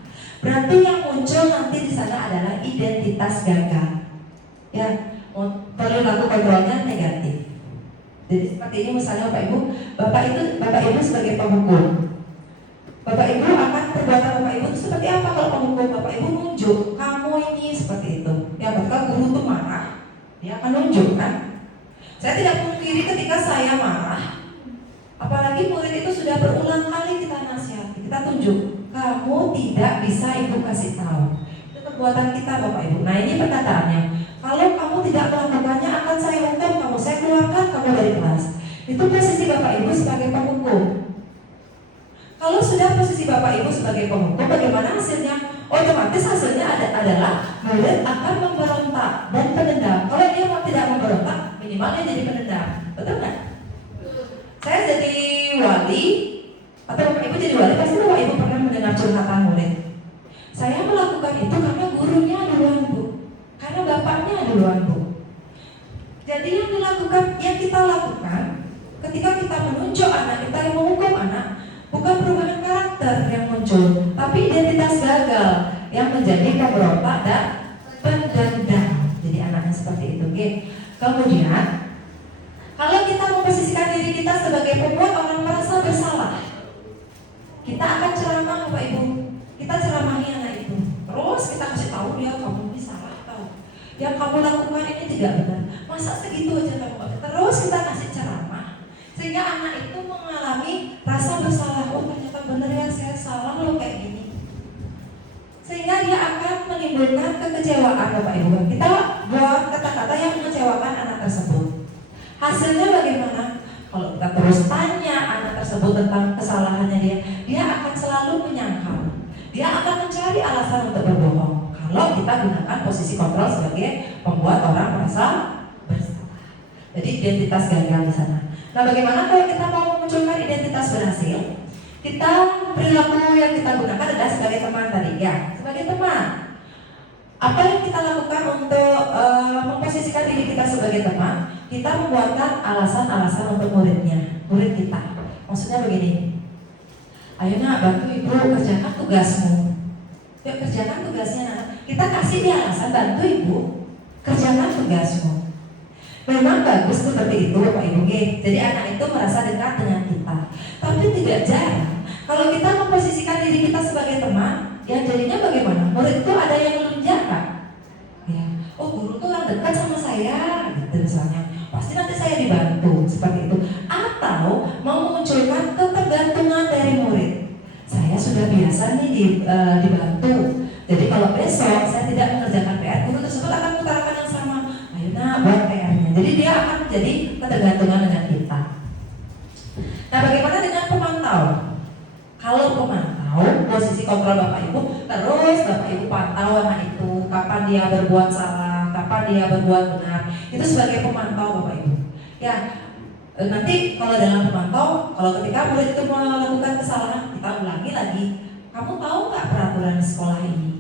berarti yang muncul nanti di sana adalah identitas gagal. Ya, perilaku kontrolnya negatif. Jadi seperti ini misalnya Bapak Ibu sebagai penghukum. Bapak Ibu akan perbuatan Bapak Ibu itu seperti apa kalau penghukum? Bapak Ibu nunjuk, kamu ini seperti itu. Ya, ketika guru itu marah, dia akan nunjuk kan. Saya tidak pungkiri ketika saya marah, apalagi murid itu sudah berulang kali kita nasihati, kita tunjuk. Kamu tidak bisa ibu kasih tahu. Itu perbuatan kita Bapak Ibu. Nah ini perkataannya. Kalau kamu tidak melakukannya akan saya hukum kamu, saya keluarkan kamu dari kelas. Itu posisi Bapak Ibu sebagai penghukum. Kalau sudah posisi Bapak Ibu sebagai penghukum, bagaimana hasilnya? Otomatis hasilnya adalah murid akan memberontak dan pendendam. Kalau dia tidak memberontak, minimal dia jadi pendendam. Betul nggak? Saya jadi wali, atau Bapak Ibu jadi wali, pasti Bapak Ibu pernah mendengar curhatan murid. Saya melakukan itu karena gurunya duluan Bu, karena bapaknya duluan Bu. Jadi yang kita lakukan ketika kita menunjuk anak kita yang menghukum anak, bukan perubahan karakter yang muncul, tapi identitas gagal yang menjadi pemberontak dan pendendam. Jadi anaknya seperti itu. Oke. Kemudian kalau kita memposisikan diri kita sebagai pembuat orang merasa bersalah, kita akan ceramah Bapak Ibu. Kita ceramahi anak itu. Terus kita kasih tahu dia, kamu ini salah tahu. Yang kamu lakukan ini tidak benar. Masa segitu aja kamu? Terus kita kasih ceramah sehingga anak itu mengalami rasa bersalah. Oh ternyata benar ya, saya salah loh kayak gini. Sehingga dia akan menimbulkan kekecewaan Bapak Ibu. Kita buat kata-kata yang mengecewakan anak tersebut. Hasilnya bagaimana? Kalau kita terus tanya anak tersebut tentang kesalahannya dia akan selalu menyangkal. Dia akan mencari alasan untuk berbohong. Kalau kita gunakan posisi kontrol sebagai pembuat orang merasa bersalah. Jadi identitas gagal di sana. Nah, bagaimana kalau kita mau memunculkan identitas berhasil? Kita perilaku yang kita gunakan adalah sebagai teman tadi ya, sebagai teman. Apa yang kita lakukan untuk memposisikan diri kita sebagai teman? Kita membuatkan alasan-alasan untuk murid kita. Maksudnya begini, ayo nak bantu ibu kerjakan tugasmu. Yuk kerjakan tugasnya nak. Kita kasih dia alasan, bantu ibu kerjakan tugasmu. Memang bagus seperti itu Bapak Ibu. Jadi anak itu merasa dekat dengan kita. Tapi tidak jarang kalau kita memposisikan diri kita sebagai teman, ya jadinya bagaimana? Murid itu ada yang melunjak kan? Ya, oh guru tuh yang dekat sama saya, gitu misalnya. Pasti nanti saya dibantu seperti itu. Atau mau memunculkan ketergantungan dari murid. Saya sudah biasa nih dibantu. Jadi kalau besok saya tidak mengerjakan PR, guru tersebut akan mengutarakan yang sama. Ayo nak buat PR-nya. Jadi dia akan menjadi ketergantungan dengan kita. Nah, bagaimana dengan pemantau? Kalau pemantau, posisi kontrol Bapak Ibu, terus Bapak Ibu pantau anak itu, kapan dia berbuat salah, kapan dia berbuat benar. Itu sebagai pemantau Bapak Ibu. Ya, nanti kalau dalam pemantau, kalau ketika murid itu melakukan kesalahan, kita ulangi lagi. Kamu tahu nggak peraturan di sekolah ini?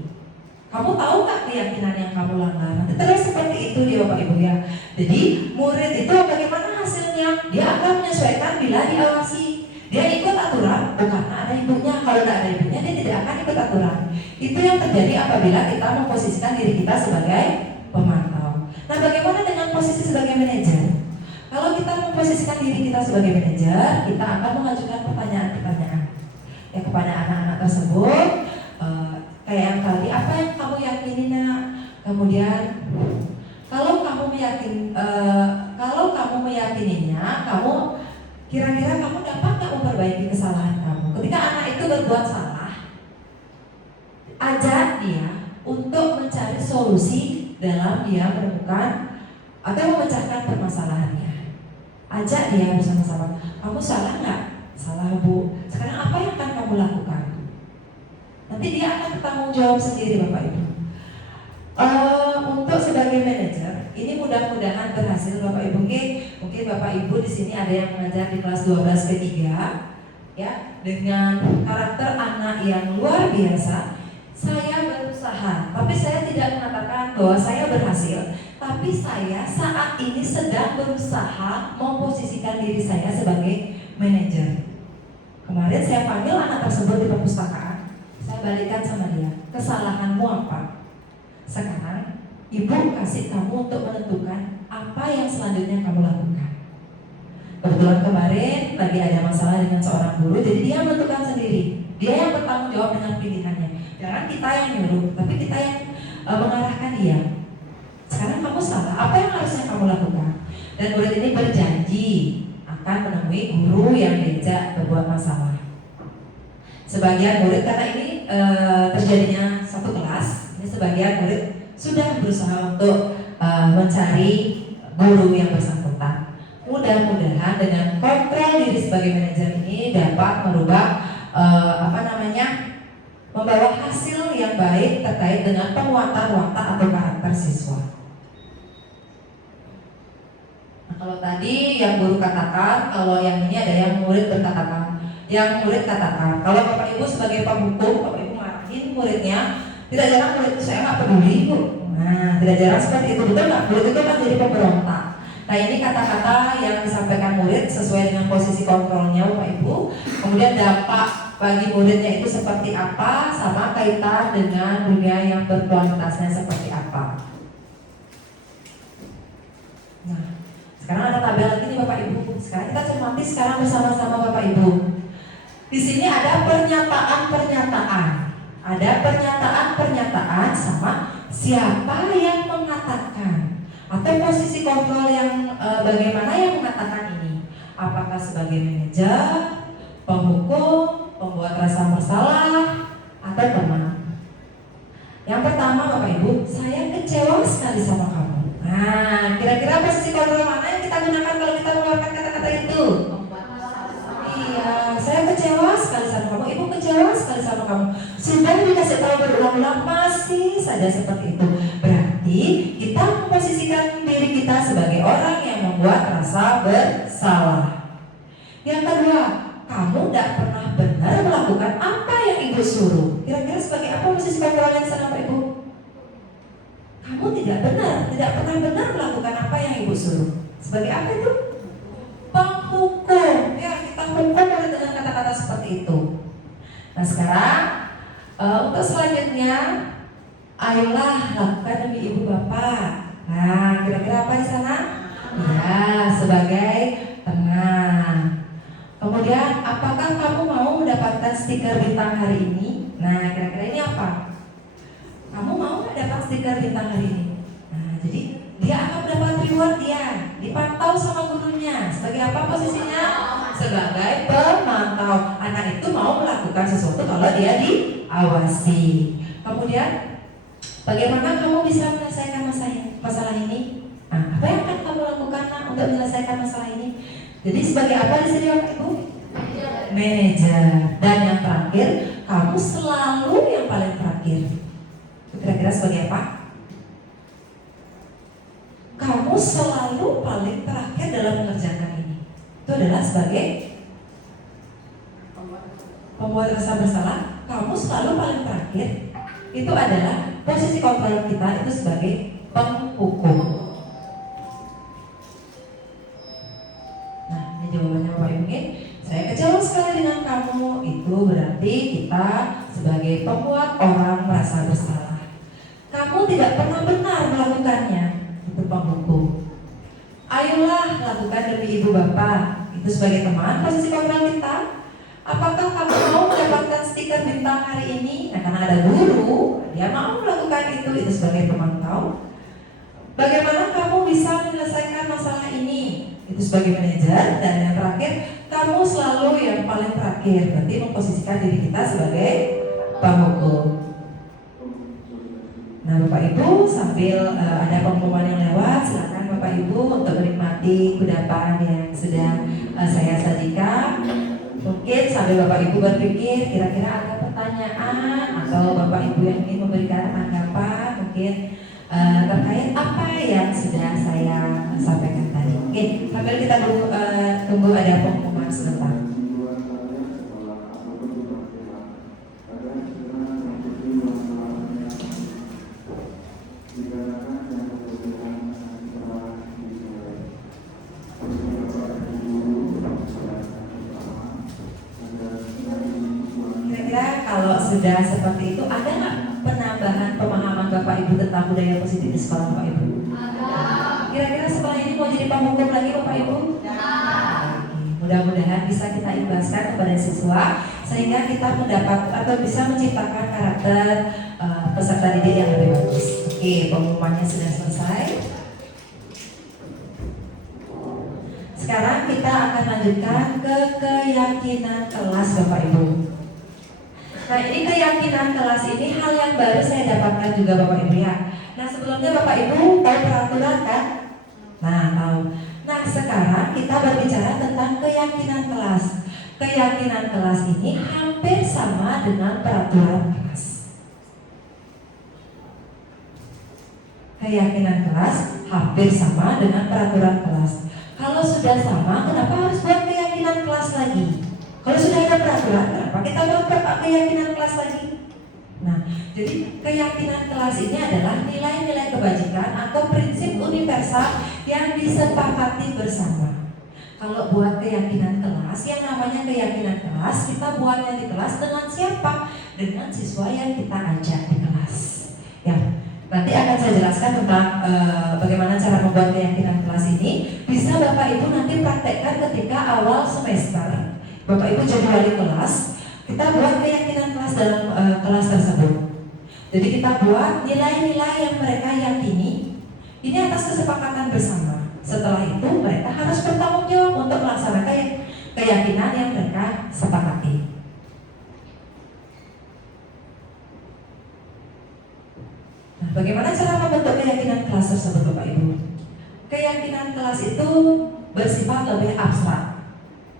Kamu tahu nggak keyakinan yang kamu langgar? Nanti terus seperti itu dia Bapak Ibu ya. Jadi murid itu bagaimana hasilnya? Dia akan menyesuaikan bila diawasi. Dia ikut aturan, bukan ada ibunya. Kalau tidak ada ibunya, dia tidak akan ikut aturan. Itu yang terjadi apabila kita memposisikan diri kita sebagai pemantau. Nah, bagaimana dengan posisi sebagai manajer? Kalau kita memposisikan diri kita sebagai manajer, kita akan mengajukan pertanyaan-pertanyaan ya kepada anak-anak tersebut. Kayak yang tadi, apa yang kamu yakini nak? Kemudian kalau kamu meyakininya, kamu kira-kira kamu dapat nggak memperbaiki kesalahan kamu? Ketika anak itu berbuat salah, ajak dia untuk mencari solusi dalam dia menemukan atau memecahkan permasalahannya. Ajak dia bersama-sama. Kamu salah nggak? Salah Bu. Sekarang apa yang akan kamu lakukan? Nanti dia akan bertanggung jawab sendiri Bapak Ibu. Untuk sebagai manajer, ini mudah-mudahan berhasil Bapak Ibu. Mungkin Bapak Ibu di sini ada yang mengajar di kelas 12 P3 ya, dengan karakter anak yang luar biasa. Saya berusaha, tapi saya tidak mengatakan bahwa saya berhasil, tapi saya saat ini sedang berusaha memposisikan diri saya sebagai manajer. Kemarin saya panggil anak tersebut di perpustakaan. Saya balikan sama dia, kesalahanmu apa? Sekarang ibu kasih kamu untuk menentukan apa yang selanjutnya kamu lakukan. Kebetulan kemarin lagi ada masalah dengan seorang guru, jadi dia menentukan sendiri. Dia yang bertanggung jawab dengan pilihannya. Jangan kita yang nyuruh, tapi kita yang mengarahkan dia. Sekarang kamu salah, apa yang harusnya kamu lakukan? Dan murid ini berjanji akan menemui guru yang diajak berbuat masalah. Sebagian murid, karena ini terjadinya satu kelas, ini sebagian murid sudah berusaha untuk mencari guru yang bersangkutan. Mudah-mudahan dengan kontrol diri sebagai manajer ini dapat merubah membawa hasil yang baik terkait dengan penguatan watak atau karakter siswa. Nah, kalau tadi yang guru katakan, kalau yang ini ada yang murid berkatakan. Yang murid katakan, kalau Bapak Ibu sebagai penghukum, Bapak Ibu marahin muridnya, tidak jarang murid itu saya nggak peduli Bu. Nah, tidak jarang seperti itu, betul nggak? Murid itu kan jadi pemberontak. Nah, ini kata-kata yang disampaikan murid sesuai dengan posisi kontrolnya Bapak Ibu. Kemudian dampak bagi muridnya itu seperti apa, sama kaitan dengan dunia yang berkualitasnya seperti apa. Nah, sekarang ada tabel lagi nih Bapak Ibu. Sekarang kita cermati sekarang bersama-sama Bapak Ibu. Di sini ada pernyataan-pernyataan. Ada pernyataan-pernyataan sama siapa yang mengatakan, atau posisi kontrol yang bagaimana yang mengatakan ini. Apakah sebagai manajer, penghukum, pembuat rasa bersalah, atau teman. Yang pertama Bapak Ibu, saya kecewa sekali sama kamu. Nah, kira-kira posisi kontrol mana yang kita gunakan kalau kita mengeluarkan kata-kata itu? Iya, saya kecewa sekali sama kamu. Ibu kecewa sekali sama kamu. Sudah dikasih tahu berulang-ulang masih saja seperti itu. Berarti kita memposisikan diri kita sebagai orang yang membuat rasa bersalah. Yang kedua, kamu tidak pernah benar melakukan apa yang ibu suruh. Kira-kira sebagai apa posisi kontrolnya di sana Pak Ibu? Kamu tidak pernah benar melakukan apa yang ibu suruh. Sebagai apa itu? Penghukum. Ya, kita hukum dengan kata-kata seperti itu. Nah, sekarang untuk selanjutnya, ayolah lakukan demi ibu bapak. Nah, kira-kira apa di sana? Ya, sebagai teman. Kemudian, apakah kamu mau mendapatkan stiker bintang hari ini? Nah, kira-kira ini apa? Kamu mau nggak dapat stiker bintang hari ini? Nah, jadi dia akan mendapat reward dia, dipantau sama gurunya. Sebagai apa posisinya? Sebagai pemantau. Anak itu mau melakukan sesuatu kalau dia diawasi. Kemudian, bagaimana kamu bisa menyelesaikan masalah ini? Nah, apa yang akan kamu lakukan untuk menyelesaikan masalah ini? Jadi sebagai apa di sini Bapak Ibu? Manajer. Dan yang terakhir, kamu selalu yang paling terakhir. Kira-kira sebagai apa? Kamu selalu paling terakhir dalam mengerjakan ini. Itu adalah sebagai pembuat rasa bersalah. Kamu selalu paling terakhir. Itu adalah posisi kontrol kita itu sebagai penghukum. Nah, ini jawabannya Bapak Ibu. Saya kecewa sekali dengan kamu. Itu berarti kita sebagai pembuat orang merasa bersalah. Kamu tidak pernah benar melakukannya. Itu penghukum. Ayolah lakukan demi ibu bapak. Itu sebagai teman posisi kontrol kita. Apakah kamu mau mendapatkan stiker bintang hari ini? Nah, karena ada guru, dia mau melakukan itu sebagai pemantau. Bagaimana kamu bisa menyelesaikan masalah ini? Itu sebagai manajer. Dan yang terakhir, kamu selalu yang paling terakhir. Berarti memposisikan diri kita sebagai penghukum. Nah, Bapak Ibu, sambil ada pengumuman yang lewat, silakan Bapak Ibu untuk menikmati kudapan yang sudah saya sajikan. Mungkin sambil Bapak Ibu berpikir, kira-kira ada pertanyaan atau Bapak Ibu yang ingin memberikan tanggapan mungkin terkait apa yang sudah saya sampaikan tadi. Oke, sambil kita tunggu ada pengumuman sebentar. Kalau sudah seperti itu, ada nggak penambahan pemahaman Bapak Ibu tentang budaya positif di sekolah Bapak Ibu? Ada. Kira-kira setelah ini mau jadi penghukum lagi Bapak Ibu? Mudah-mudahan bisa kita imbaskan kepada siswa sehingga kita mendapat atau bisa menciptakan karakter peserta didik yang lebih bagus. Oke, pengumumannya sudah selesai. Sekarang kita akan lanjutkan ke keyakinan kelas Bapak Ibu. Nah, ini keyakinan kelas ini hal yang baru saya dapatkan juga Bapak Ibu ya. Nah, sebelumnya Bapak Ibu tahu peraturan kan? Nah, tahu. Nah, sekarang kita berbicara tentang keyakinan kelas. Keyakinan kelas ini hampir sama dengan peraturan kelas. Keyakinan kelas hampir sama dengan peraturan kelas. Kalau sudah sama, kenapa harus buat keyakinan kelas lagi? Kalau sudah ada peraturan, kenapa kita buat keyakinan kelas lagi? Nah, jadi keyakinan kelas ini adalah nilai-nilai kebajikan atau prinsip universal yang disepakati bersama. Kalau buat keyakinan kelas, yang namanya keyakinan kelas, kita buatnya di kelas dengan siapa? Dengan siswa yang kita ajak di kelas. Ya, nanti akan saya jelaskan tentang bagaimana cara membuat keyakinan kelas ini. Bisa Bapak Ibu nanti praktekkan ketika awal semester. Bapak Ibu jadi wali kelas, kita buat keyakinan kelas dalam kelas tersebut. Jadi kita buat nilai-nilai yang mereka yakini. Ini atas kesepakatan bersama. Setelah itu mereka harus bertanggung jawab untuk melaksanakan keyakinan yang mereka sepakati. Nah, bagaimana cara membentuk keyakinan kelas tersebut Bapak Ibu? Keyakinan kelas itu bersifat lebih abstrak.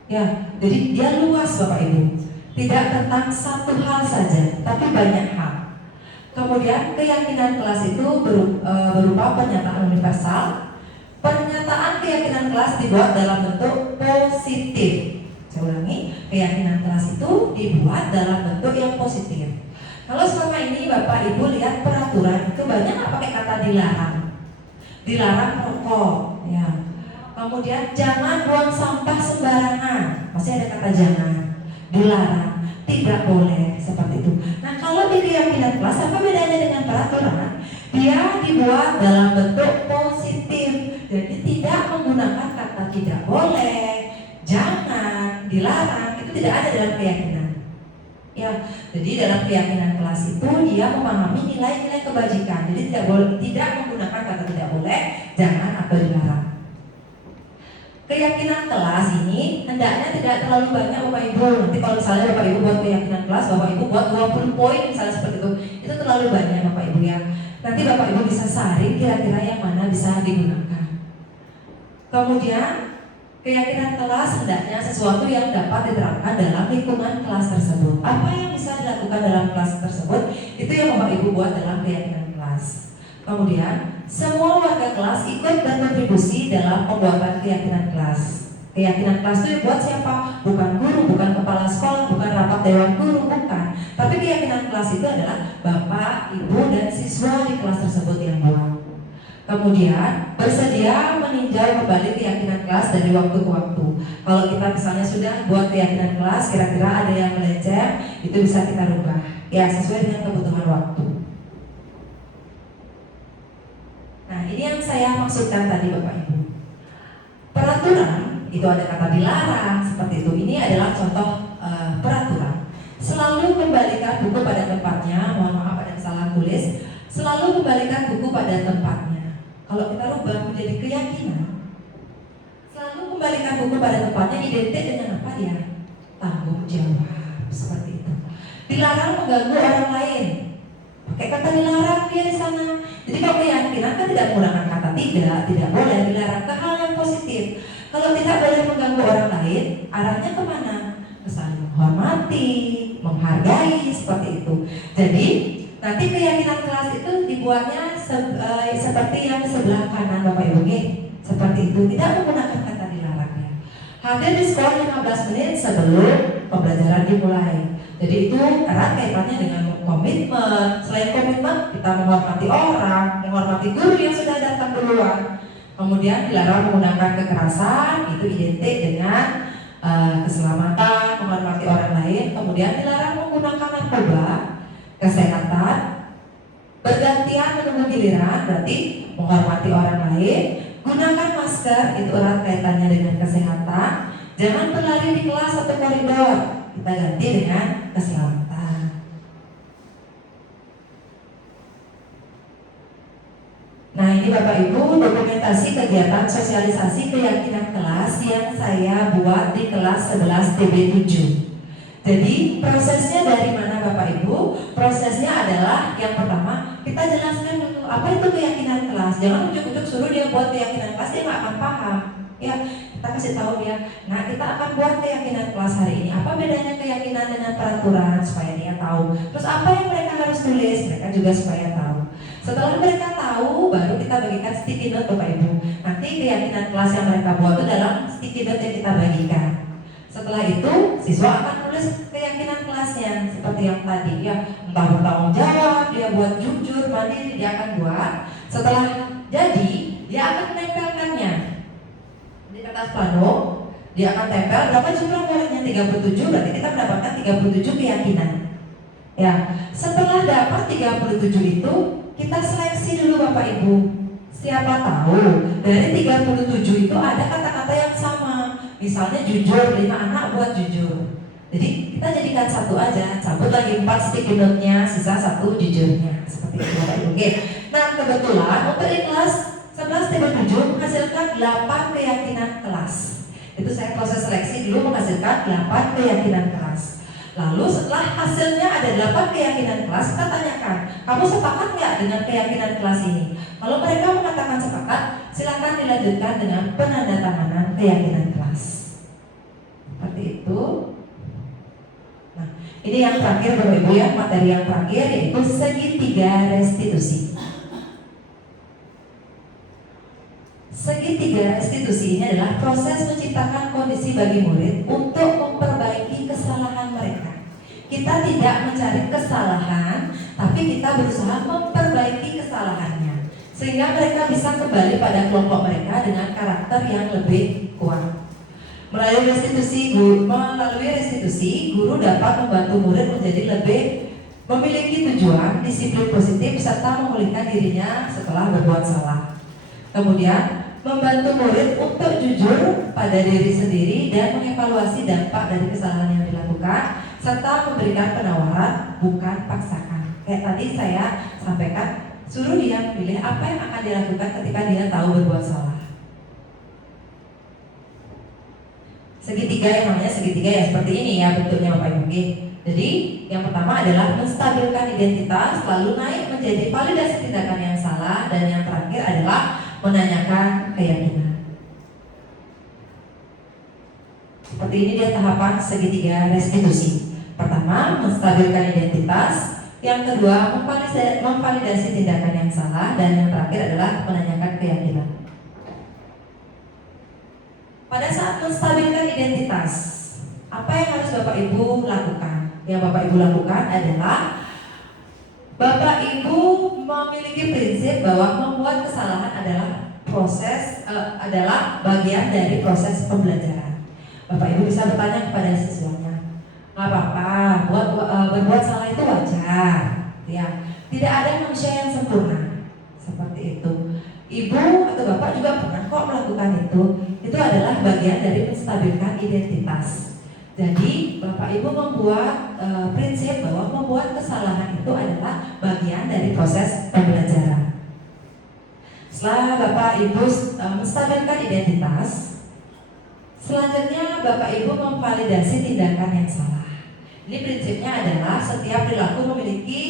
Ya, jadi dia luas Bapak Ibu. Tidak tentang satu hal saja, tapi banyak hal. Kemudian keyakinan kelas itu berupa pernyataan universal. Pernyataan keyakinan kelas dibuat dalam bentuk positif. Saya ulangi, keyakinan kelas itu dibuat dalam bentuk yang positif. Kalau selama ini Bapak Ibu lihat peraturan itu banyak nggak pakai kata dilarang. Dilarang rokok, ya. Kemudian jangan buang sampah sembarangan, masih ada kata jangan. Dilarang, tidak boleh, seperti itu. Nah, kalau di keyakinan kelas, apa bedanya dengan peraturan? Dia dibuat dalam bentuk positif, jadi tidak menggunakan kata tidak boleh, jangan, dilarang. Itu tidak ada dalam keyakinan. Ya, jadi dalam keyakinan kelas itu dia memahami nilai-nilai kebajikan. Jadi tidak menggunakan kata tidak boleh, jangan atau dilarang. Keyakinan kelas ini hendaknya tidak terlalu banyak Bapak Ibu. Nanti kalau misalnya Bapak Ibu buat keyakinan kelas, Bapak Ibu buat 20 poin misalnya seperti itu terlalu banyak Bapak Ibu ya. Nanti Bapak Ibu bisa saring kira-kira yang mana bisa digunakan. Kemudian keyakinan kelas hendaknya sesuatu yang dapat diterapkan dalam lingkungan kelas tersebut. Apa yang bisa dilakukan dalam kelas tersebut, itu yang Bapak Ibu buat dalam keyakinan kelas. Kemudian, semua warga kelas ikut berkontribusi dalam pembuatan keyakinan kelas. Keyakinan kelas itu buat siapa? Bukan guru, bukan kepala sekolah, bukan rapat dewan guru, bukan. Tapi keyakinan kelas itu adalah Bapak, Ibu, dan siswa di kelas tersebut yang buat. Kemudian bersedia meninjau kembali keyakinan kelas dari waktu ke waktu. Kalau kita misalnya sudah buat keyakinan kelas, kira-kira ada yang melenceng, itu bisa kita rubah ya sesuai dengan kebutuhan waktu. Nah, ini yang saya maksudkan tadi Bapak Ibu. Peraturan itu ada kata dilarang seperti itu. Ini adalah contoh peraturan. Selalu kembalikan buku pada tempatnya. Mohon maaf ada kesalahan tulis. Selalu kembalikan buku pada tempatnya. Kalau kita rubah menjadi keyakinan, selalu kembalikan buku pada tempatnya identik dengan apa dia? Tanggung jawab, seperti itu. Dilarang mengganggu orang lain. Pakai kata dilarang dia di sana. Jadi kalau keyakinan kan tidak menggunakan kata tidak boleh, dilarang ke hal yang positif. Kalau tidak boleh mengganggu orang lain, arahnya kemana? Ke saling menghormati, menghargai, seperti itu. Jadi nanti keyakinan kelas itu dibuatnya seperti yang sebelah kanan Bapak Ibu, seperti itu, tidak menggunakan kata dilarangnya. Hadir di sekolah 15 menit sebelum pembelajaran dimulai. Jadi itu erat kaitannya dengan komitmen. Selain komitmen, kita menghormati orang, menghormati guru yang sudah datang duluan. Kemudian dilarang menggunakan kekerasan, itu identik dengan keselamatan, menghormati orang lain. Kemudian dilarang menggunakan narkoba, kesehatan, bergantian menunggu giliran, berarti menghormati orang lain. Gunakan masker, itu erat kaitannya dengan kesehatan. Jangan berlari di kelas atau koridor, kita ganti dengan keselamatan. Nah, ini Bapak Ibu dokumentasi kegiatan sosialisasi keyakinan kelas yang saya buat di kelas 11 TB7. Jadi prosesnya dari mana Bapak Ibu? Prosesnya adalah yang pertama kita jelaskan dulu apa itu keyakinan kelas. Jangan ujuk-ujuk suruh dia buat keyakinan kelas, dia nggak akan paham. Ya, kita kasih tahu dia. Nah, kita akan buat keyakinan kelas hari ini. Apa bedanya keyakinan dengan peraturan supaya dia tahu. Terus apa yang mereka harus tulis, mereka juga supaya tahu. Setelah mereka tahu, baru kita bagikan sticky note Bapak Ibu. Nanti keyakinan kelas yang mereka buat itu dalam sticky note yang kita bagikan. Setelah itu, siswa akan nulis keyakinan kelasnya seperti yang tadi ya, entah bertanggung jawab, dia buat jujur, mandiri, dia akan buat. Setelah jadi, dia akan menempelkannya di kertas plano. Dia akan tempel berapa jumlah muridnya, 37, berarti kita mendapatkan 37 keyakinan. Ya, setelah dapat 37 itu, kita seleksi dulu Bapak Ibu. Siapa tahu dari 37 itu ada kata-kata yang sama. Misalnya jujur, 5 anak buat jujur. Jadi kita jadikan satu aja, cabut lagi 4 sticky note-nya, sisa 1 jujurnya. Seperti itu Bapak Ibu. Oke. Nah, kebetulan untuk di kelas 11 TB7 menghasilkan 8 keyakinan kelas. Itu saya proses seleksi dulu menghasilkan 8 keyakinan kelas. Lalu setelah hasilnya ada 8 keyakinan kelas, kita tanyakan, kamu sepakat nggak dengan keyakinan kelas ini? Kalau mereka mengatakan sepakat, silakan dilanjutkan dengan penandatanganan keyakinan kelas. Seperti itu. Nah, ini yang terakhir Bapak Ibu ya, materi yang terakhir yaitu segitiga restitusi. Segitiga restitusi ini adalah proses menciptakan kondisi bagi murid untuk memperbaiki kesalahan mereka. Kita tidak mencari kesalahan, tapi kita berusaha memperbaiki kesalahannya, sehingga mereka bisa kembali pada kelompok mereka dengan karakter yang lebih kuat. Melalui restitusi, guru dapat membantu murid menjadi lebih memiliki tujuan, disiplin positif, serta memulihkan dirinya setelah berbuat salah. Kemudian membantu murid untuk jujur pada diri sendiri dan mengevaluasi dampak dari kesalahan yang dilakukan, serta memberikan penawaran, bukan paksakan. Kayak tadi saya sampaikan, suruh dia pilih apa yang akan dilakukan ketika dia tahu berbuat salah. Segitiga yang namanya segitiga ya seperti ini ya bentuknya Bapak Ibu. Jadi yang pertama adalah menstabilkan identitas, lalu naik menjadi validasi tindakan yang salah, dan yang terakhir adalah menanyakan keyakinan. Seperti ini dia tahapan segitiga restitusi. Pertama, menstabilkan identitas. Yang kedua, memvalidasi tindakan yang salah, dan yang terakhir adalah menanyakan keyakinan. Pada saat menstabilkan identitas, apa yang harus Bapak Ibu lakukan? Yang Bapak Ibu lakukan adalah Bapak Ibu memiliki prinsip bahwa membuat kesalahan adalah bagian dari proses pembelajaran. Bapak Ibu bisa bertanya kepada siswanya, nggak apa-apa, berbuat salah itu wajar, ya. Tidak ada manusia yang sempurna, seperti itu. Ibu atau bapak juga pernah kok melakukan itu. Itu adalah bagian dari menstabilkan identitas. Jadi Bapak Ibu membuat prinsip bahwa membuat kesalahan itu adalah bagian dari proses pembelajaran. Setelah Bapak Ibu menstabilkan identitas, selanjutnya Bapak Ibu memvalidasi tindakan yang salah. Ini prinsipnya adalah setiap perilaku memiliki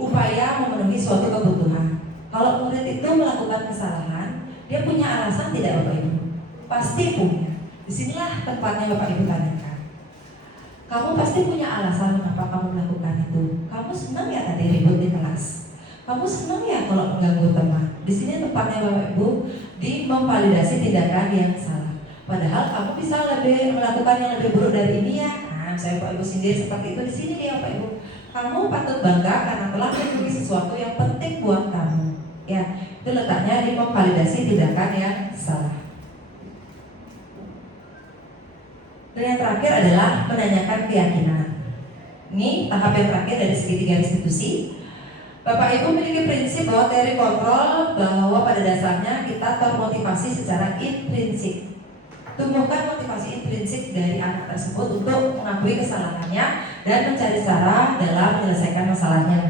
upaya memenuhi suatu kebutuhan. Kalau murid itu melakukan kesalahan, dia punya alasan tidak Bapak Ibu? Pasti punya. Disinilah tempatnya Bapak Ibu tanyakan. Kamu pasti punya alasan mengapa kamu melakukan itu. Kamu senang ya tadi ribut di kelas? Kamu senang ya kalau mengganggu teman? Di sini tempatnya Bapak Ibu di memvalidasi tindakan yang salah. Padahal kamu bisa melakukan yang lebih buruk dari ini ya. Nah, saya Bapak Ibu sindir seperti itu. Di sini dia Bapak Ibu. Kamu patut bangga karena telah memiliki sesuatu yang penting buat kamu. Ya, itu letaknya di memvalidasi tindakan yang salah. Dan yang terakhir adalah menanyakan keyakinan. Ini tahap yang terakhir dari segitiga restitusi. Bapak Ibu memiliki prinsip bahwa teori kontrol bahwa pada dasarnya kita termotivasi secara intrinsik. Tumbuhkan motivasi intrinsik dari anak tersebut untuk mengakui kesalahannya dan mencari cara dalam menyelesaikan masalahnya.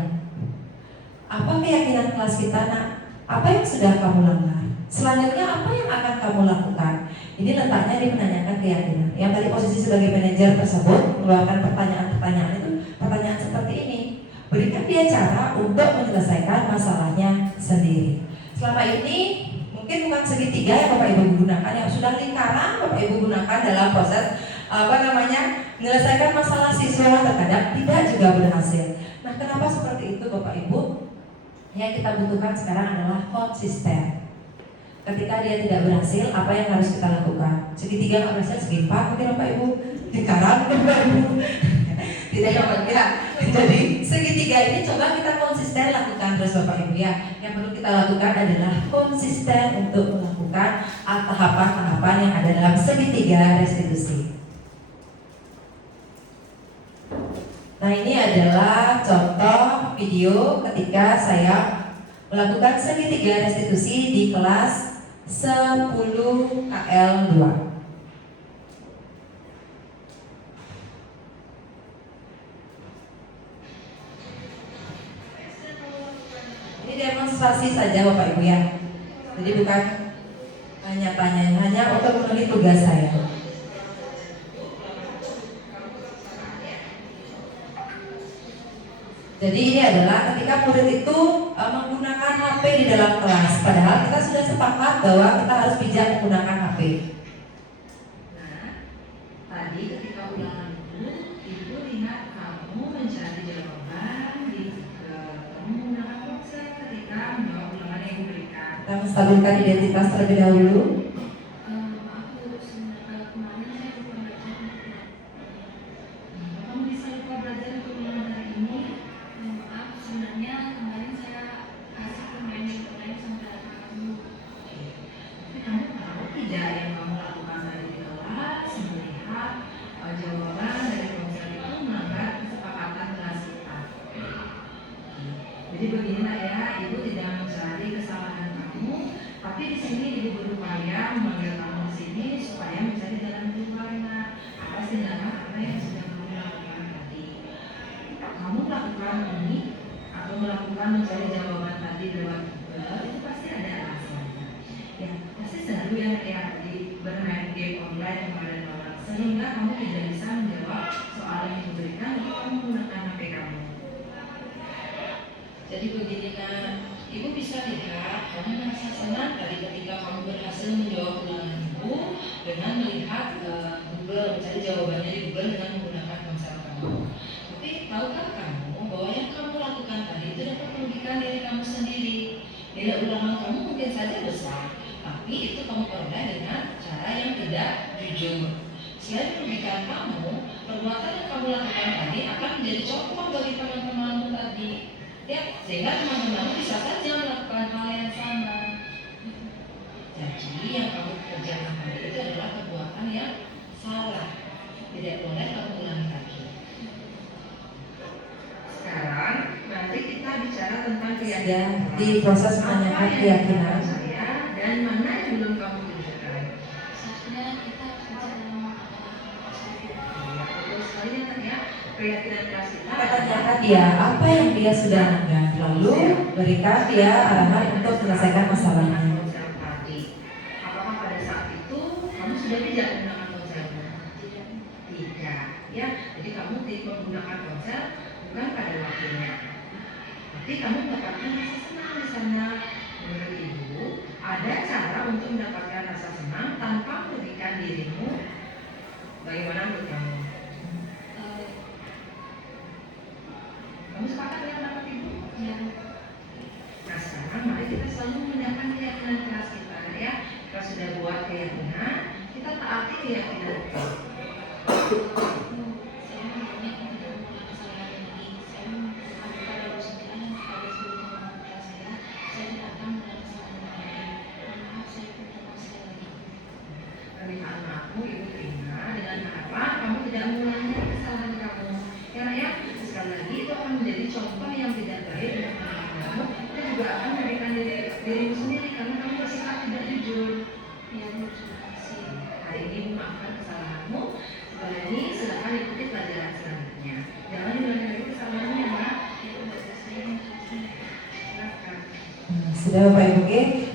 Apa keyakinan kelas kita nak? Apa yang sudah kamu langgar? Selanjutnya apa yang akan kamu lakukan? Ini letaknya di menanyakan keyakinan. Yang tadi posisi sebagai manajer tersebut mengeluarkan pertanyaan-pertanyaan itu, pertanyaan seperti ini. Berikan dia cara untuk menyelesaikan masalahnya sendiri. Selama ini mungkin bukan segitiga yang Bapak Ibu gunakan, yang sudah lingkaran Bapak Ibu gunakan dalam proses menyelesaikan masalah siswa, terkadang tidak juga berhasil. Nah, kenapa seperti itu Bapak Ibu? Yang kita butuhkan sekarang adalah konsisten. Ketika dia tidak berhasil, apa yang harus kita lakukan? Segitiga nggak berhasil, segi 4 mungkin Bapak Ibu lingkaran Bapak Ibu. Tidak ya. Jadi segitiga ini coba kita konsisten lakukan terus Bapak Ibu ya. Yang perlu kita lakukan adalah konsisten untuk melakukan tahapan-tahapan yang ada dalam segitiga restitusi. Nah, ini adalah contoh video ketika saya melakukan segitiga restitusi di kelas 10 KL2. Ini demonstrasi saja Bapak Ibu ya. Jadi bukan hanya untuk memenuhi tugas saya. Jadi ini adalah ketika murid itu menggunakan HP di dalam kelas. Padahal kita sudah sepakat bahwa kita harus bijak menggunakan HP. Nah, tadi ketika ulangan ibu lihat kamu mencari jawaban kamu menggunakan ponsel ketika menjawab ulangan yang ibu berikan. Kita menstabilkan identitas terlebih dahulu. Jadi begini nak ya, ibu tidak mencari kesalahan kamu, tapi di sini ibu berupaya melakukan mencari jawaban tadi lewat Google, itu pasti ada alasannya. Ya, pasti seru ya di bermain game online kemarin malam, sehingga kamu tidak bisa menjawab soal yang diberikan kalau kamu menggunakan HP kamu. Jadi begini Nak, Ibu bisa lihat kamu merasa senang tadi ketika kamu berhasil menjawab ulangan Ibu dengan melihat Google, mencari jawabannya di Google dengan menggunakan ponsel kamu. Tapi tahukah kamu bahwa yang kamu lakukan tadi itu dapat merugikan diri kamu sendiri? Nilai ulangan kamu mungkin saja besar, tapi itu kamu peroleh dengan cara yang tidak jujur. Selain merugikan kamu, perbuatan yang kamu lakukan tadi akan menjadi contoh bagi teman-temanmu tadi. Ya, sehingga teman-teman bisa saja melakukan hal yang sama. Jadi yang kamu kerjakan tadi itu adalah perbuatan yang salah. Tidak boleh kamu ulangi lagi. Sekarang nanti kita bicara tentang keyakinan. Di proses menanyakan keyakinan. Saya dan mana yang belum kamu tunjukkan. Seharusnya kita bicara Betul sekali ya. Keyakinan kelas kita. Kita tanyakan dia apa yang dia sudah langgar, lalu berikan dia arahan untuk menyelesaikan masalahnya. Apakah pada saat itu kamu sudah tidak menggunakan ponselmu? Tidak, ya. Jadi kamu tidak menggunakan ponsel bukan pada waktunya. Tapi kamu mendapatkan rasa senang di sana. Menurut Ibu, ada cara untuk mendapatkan rasa senang tanpa merugikan dirimu. Bagaimana menurut kamu? Kamu sepakat dengan pendapat Ibu? Ya. Nah sekarang mari kita selalu menggunakan keyakinan keras kita ya. Kita sudah buat keyakinan, kita taati keyakinan kita. Saya mengatakan tidak mengulang kesalahan lagi. Saya mengatakan kepada dosen saya sebagai seluruh teman kelas saya tidak akan mengulang kesalahan lagi. Maaf, saya minta maaf sekali lagi. Permintaan maafmu Ibu terima dengan harapan kamu tidak mengulangi kesalahan kamu. Karena ya sekali lagi itu akan menjadi contoh yang tidak baik untuk anak-anakmu dan juga akan memberikan dirimu sendiri karena kamu bersikap tidak jujur. Ya, terima kasih. Hari ini memaafkan kesalahanmu. Setelah ini silakan ikuti pelajaran selanjutnya. Jangan diulangi lagi kesalahanmu ya Nak. Ya, terima kasih. Silakan. Sudah Bapak Ibu,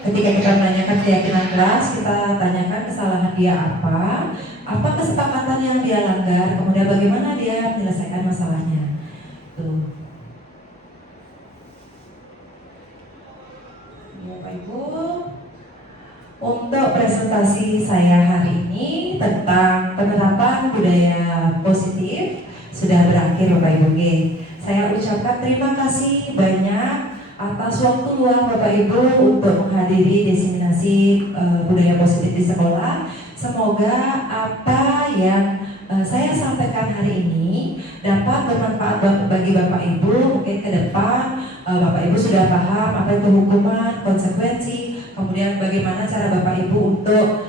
ketika kita menanyakan keyakinan kelas, kita tanyakan kesalahan dia apa kesepakatan yang dia langgar, kemudian bagaimana dia menyelesaikan masalahnya. Tuh. Bapak Ibu, untuk presentasi saya hari ini tentang penerapan budaya positif sudah berakhir Bapak Ibu. Saya ucapkan terima kasih banyak atas waktu luang Bapak Ibu untuk menghadiri diseminasi budaya positif di sekolah. Semoga apa yang saya sampaikan hari ini dapat bermanfaat bagi Bapak Ibu. Mungkin ke depan Bapak Ibu sudah paham apa itu hukuman, konsekuensi, kemudian bagaimana cara Bapak Ibu untuk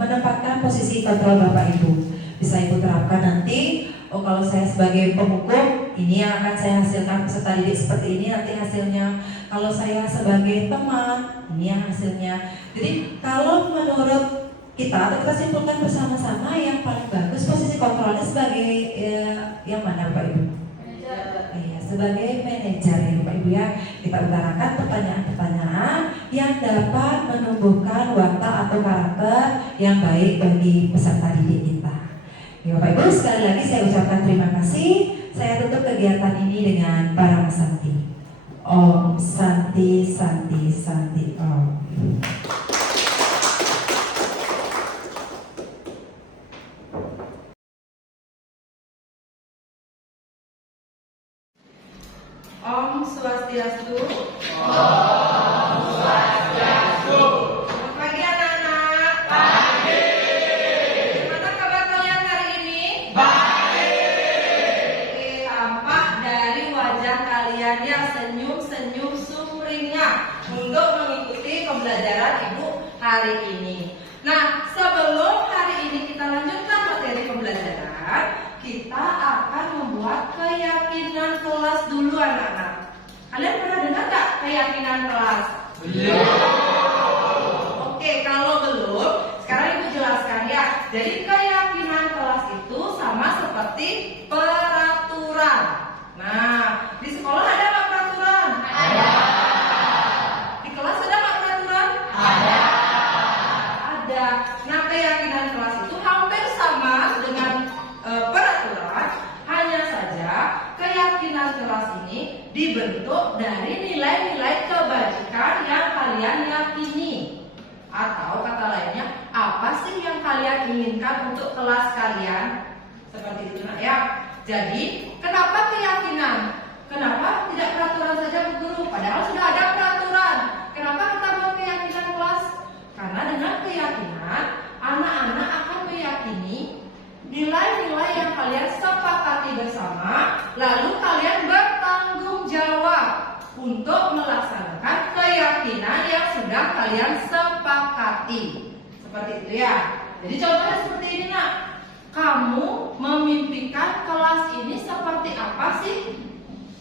menempatkan posisi kontrol Bapak Ibu. Bisa Ibu terapkan nanti. Oh, kalau saya sebagai penghukum, ini yang akan saya hasilkan peserta didik seperti ini nanti hasilnya. Kalau saya sebagai teman, ini yang hasilnya. Jadi kalau menurut kita atau kita simpulkan bersama-sama yang paling bagus posisi kontrolnya sebagai yang mana Bapak Ibu? Iya, sebagai manajer ya Bapak Ibu ya. Kita utarakan pertanyaan-pertanyaan yang dapat menumbuhkan watak atau karakter yang baik bagi peserta didik kita. Ya, Bapak Ibu, sekali lagi saya ucapkan terima kasih. Saya tutup kegiatan ini dengan Parama Santi. Om Santi Santi Santi Om. Om Swastiastu. Senyum-senyum sumringah untuk mengikuti pembelajaran Ibu hari ini. Nah, sebelum hari ini kita lanjutkan materi pembelajaran, kita akan membuat keyakinan kelas dulu anak-anak. Kalian pernah dengar nggak keyakinan kelas? Belum. Oke, kalau belum, sekarang Ibu jelaskan ya. Jadi keyakinan kelas itu sama seperti peraturan. Nah, Jadi, kenapa keyakinan? Kenapa tidak peraturan saja Bu Guru? Padahal sudah ada peraturan. Kenapa kita buat keyakinan kelas? Karena dengan keyakinan, anak-anak akan meyakini nilai-nilai yang kalian sepakati bersama, lalu kalian bertanggung jawab untuk melaksanakan keyakinan yang sudah kalian sepakati. Seperti itu ya. Jadi contohnya seperti ini nak. Kamu memimpikan kelas ini seperti apa sih?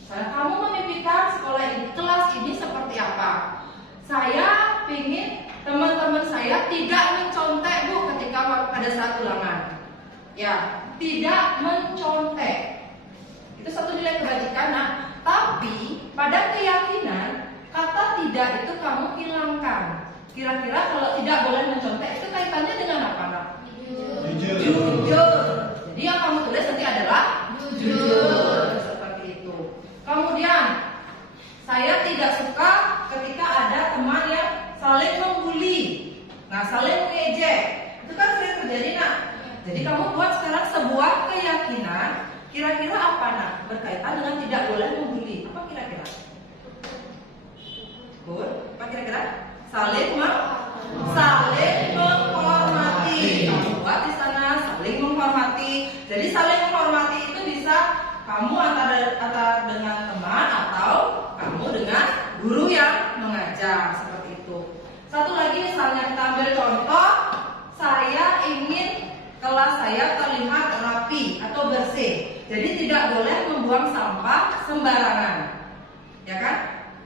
Kamu memimpikan sekolah ini, kelas ini seperti apa? Saya ingin teman-teman saya tidak mencontek Bu ketika pada saat ulangan. Ya, tidak mencontek. Itu satu nilai kebajikan. Nah, tapi pada keyakinan kata tidak itu kamu hilangkan. Kira-kira kalau tidak boleh mencontek itu kaitannya dengan apa nak? Jujur. Jadi yang kamu tulis nanti adalah jujur. Seperti itu. Kemudian saya tidak suka ketika ada teman yang saling membuli. Nah, saling mengejek. Itu kan sering terjadi nak. Jadi kamu buat sekarang sebuah keyakinan. Kira-kira apa nak? Berkaitan dengan tidak boleh membuli. Apa kira-kira? Good. Apa kira-kira? Saling menghormati. Kamu buat di sana saling menghormati. Jadi saling menghormati itu bisa kamu antara dengan teman atau kamu dengan guru yang mengajar, seperti itu. Satu lagi misalnya kita ambil contoh, saya ingin kelas saya terlihat rapi atau bersih. Jadi tidak boleh membuang sampah sembarangan. Ya kan?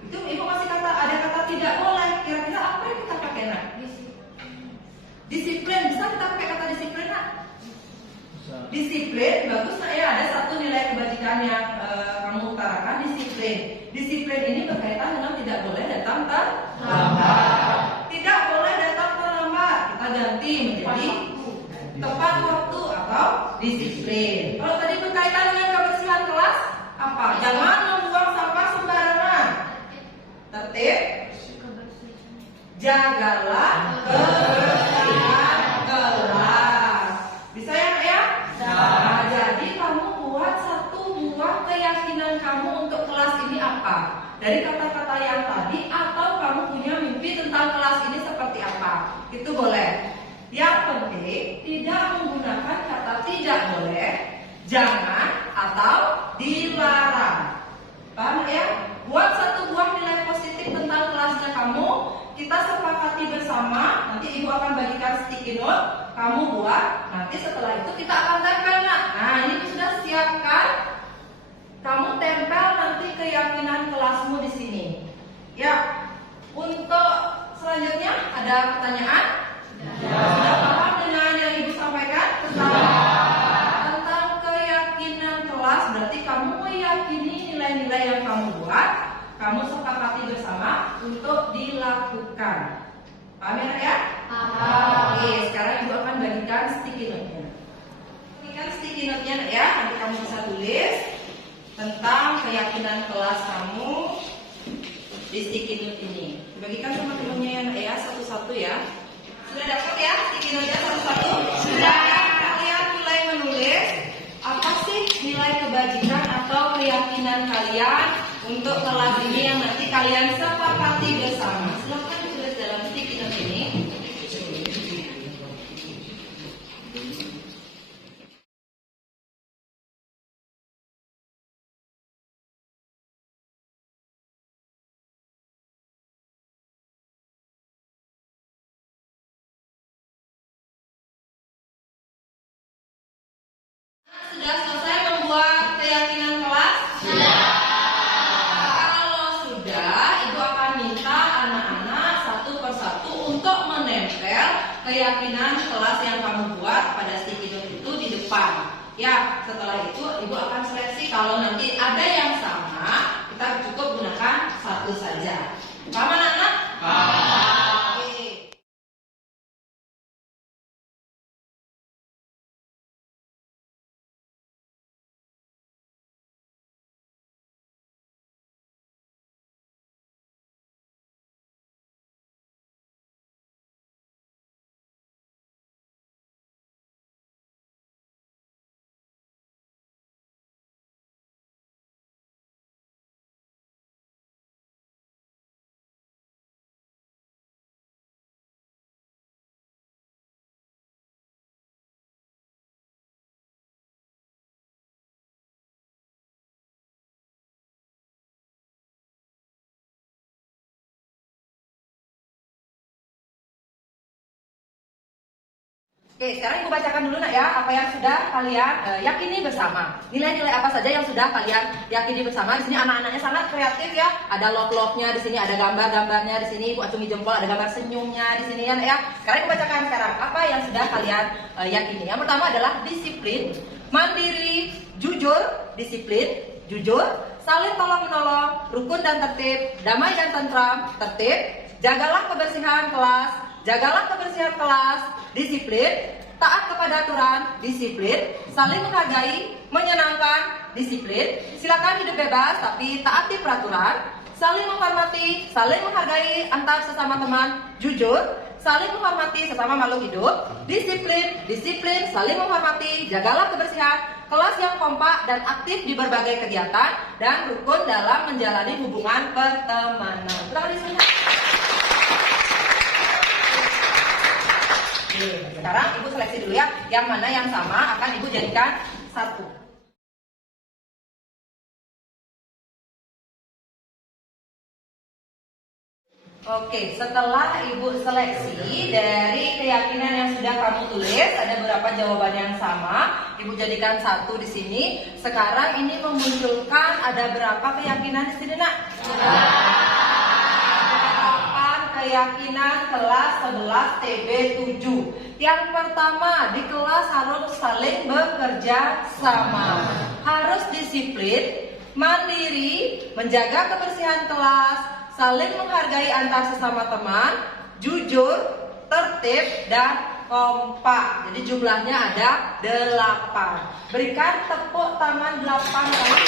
Itu Ibu masih ada kata tidak boleh. Kira-kira apa yang kita pakai nak? Disiplin. Bisa kita pakai kata disiplin nak? Disiplin, bagus nak ya. Ada satu nilai kebajikan yang kamu utarakan, disiplin. Disiplin ini berkaitan dengan tidak boleh datang terlambat. Tidak boleh datang terlambat. Kita ganti menjadi tepat waktu atau disiplin. Kalau tadi berkaitan dengan kebersihan kelas, apa? Jangan membuang sampah sembarangan. Tertib. Jagalah kebersihan kelas. Bisa ya nak ya? Nah, jadi kamu buat satu buah keyakinan kamu untuk kelas ini apa? Dari kata-kata yang tadi atau kamu punya mimpi tentang kelas ini seperti apa? Itu boleh. Yang penting tidak menggunakan kata tidak boleh, jangan atau dilarang. Paham ya? Buat satu buah nilai positif tentang kelasnya kamu. Kita sepakati bersama. Nanti Ibu akan bagikan sticky note. Kamu buat. Nanti setelah itu kita akan tempel nak. Nah, ini sudah siapkan. Kamu tempel nanti keyakinan kelasmu di sini. Ya. Untuk selanjutnya ada pertanyaan? Sudah paham dengan yang Ibu sampaikan tentang keyakinan kelas? Berarti kamu meyakini nilai-nilai yang kamu buat, kamu sepakati bersama untuk dilakukan. Paham ya nak ya? Paham. Oke, sekarang Ibu akan bagikan sticky note-nya. Bagikan sticky note-nya nak ya. Nanti kamu bisa tulis tentang keyakinan kelas kamu di sticky note ini. Dibagikan sama temennya ya nak ya, satu-satu ya. Sudah dapat ya sticky note-nya satu-satu? Sudah. Kalian mulai menulis apa sih nilai kebajikan atau keyakinan kalian untuk kelas ini yang nanti kalian sepakati bersama. Silakan ditulis dalam sticky note ini. Sudah selesai membuat keyakinan kelas? Sudah. Kalau sudah, Ibu akan minta anak-anak satu persatu untuk menempel keyakinan kelas yang kamu buat pada sticky note itu di depan. Ya, setelah itu Ibu akan seleksi. Kalau nanti ada yang sama, kita cukup gunakan satu saja. Paham anak-anak? Paham. Oke, sekarang Ibu bacakan dulu nak ya apa yang sudah kalian yakini bersama. Nilai-nilai apa saja yang sudah kalian yakini bersama. Di sini anak-anaknya sangat kreatif ya. Ada love-love-nya, di sini ada gambar-gambarnya, di sini Ibu acungi jempol, ada gambar senyumnya di sini ya. Sekarang Ibu bacakan sekarang apa yang sudah kalian yakini. Yang pertama adalah disiplin, mandiri, jujur, disiplin, jujur, saling tolong-menolong, rukun dan tertib, damai dan tentram, tertib, jagalah kebersihan kelas, disiplin, taat kepada aturan, disiplin, saling menghargai, menyenangkan, disiplin, silakan hidup bebas tapi taati peraturan, saling menghormati, saling menghargai antar sesama teman, jujur, saling menghormati sesama makhluk hidup, disiplin, saling menghormati, jagalah kebersihan, kelas yang kompak dan aktif di berbagai kegiatan, dan rukun dalam menjalani hubungan pertemanan. Terima kasih. Sekarang Ibu seleksi dulu ya, yang mana yang sama akan Ibu jadikan satu. Oke, setelah Ibu seleksi dari keyakinan yang sudah kamu tulis, ada beberapa jawaban yang sama, Ibu jadikan satu di sini. Sekarang ini memunculkan ada berapa keyakinan di sini, Nak? Keyakinan kelas 11 TB 7. Yang pertama, di kelas harus saling bekerja sama, harus disiplin, mandiri, menjaga kebersihan kelas, saling menghargai antar sesama teman, jujur, tertib, dan kompak. Jadi jumlahnya ada 8. Berikan tepuk tangan 8 kali.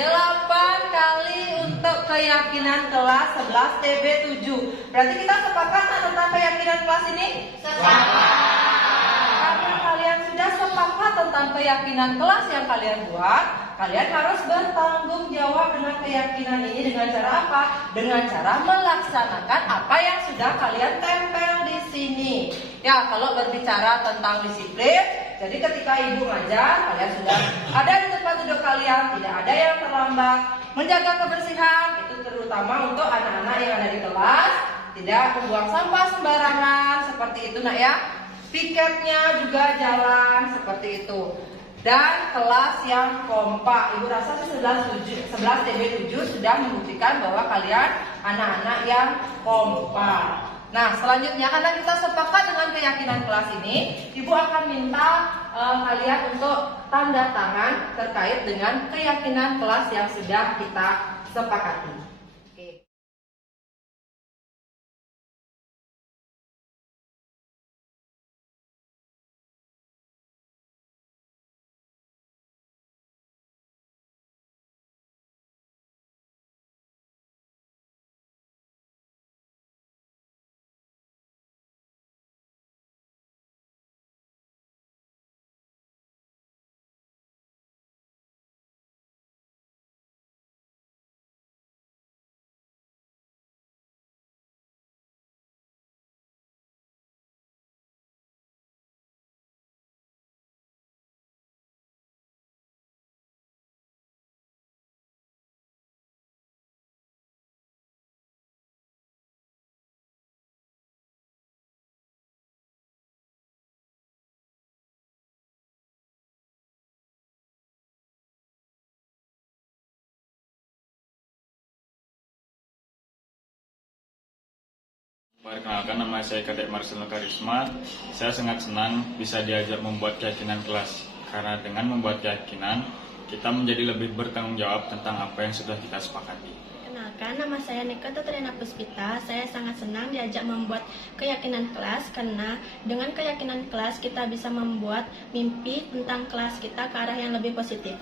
8 kali untuk keyakinan kelas 11 TB 7. Berarti kita sepakat tentang keyakinan kelas ini? Sepakat. Karena kalian sudah sepakat tentang keyakinan kelas yang kalian buat, kalian harus bertanggung jawab dengan keyakinan ini dengan cara apa? Dengan cara melaksanakan apa yang sudah kalian tempel di sini. Ya, kalau berbicara tentang disiplin, jadi ketika Ibu ngajar, kalian sudah ada di tempat duduk kalian, tidak ada yang terlambat. Menjaga kebersihan, itu terutama untuk anak-anak yang ada di kelas, tidak membuang sampah sembarangan, seperti itu nak ya. Piketnya juga jalan, seperti itu. Dan kelas yang kompak, Ibu rasa 11 TB 7 sudah membuktikan bahwa kalian anak-anak yang kompak. Nah, selanjutnya karena kita sepakat dengan keyakinan kelas ini, Ibu akan minta kalian untuk tanda tangan terkait dengan keyakinan kelas yang sudah kita sepakati. Oke. Perkenalkan, nama saya Kadek Marcel Karisma. Saya sangat senang bisa diajak membuat keyakinan kelas, karena dengan membuat keyakinan, kita menjadi lebih bertanggung jawab tentang apa yang sudah kita sepakati. Kenalkan, nama saya Nika Tutriana Puspita. Saya sangat senang diajak membuat keyakinan kelas, karena dengan keyakinan kelas kita bisa membuat mimpi tentang kelas kita ke arah yang lebih positif.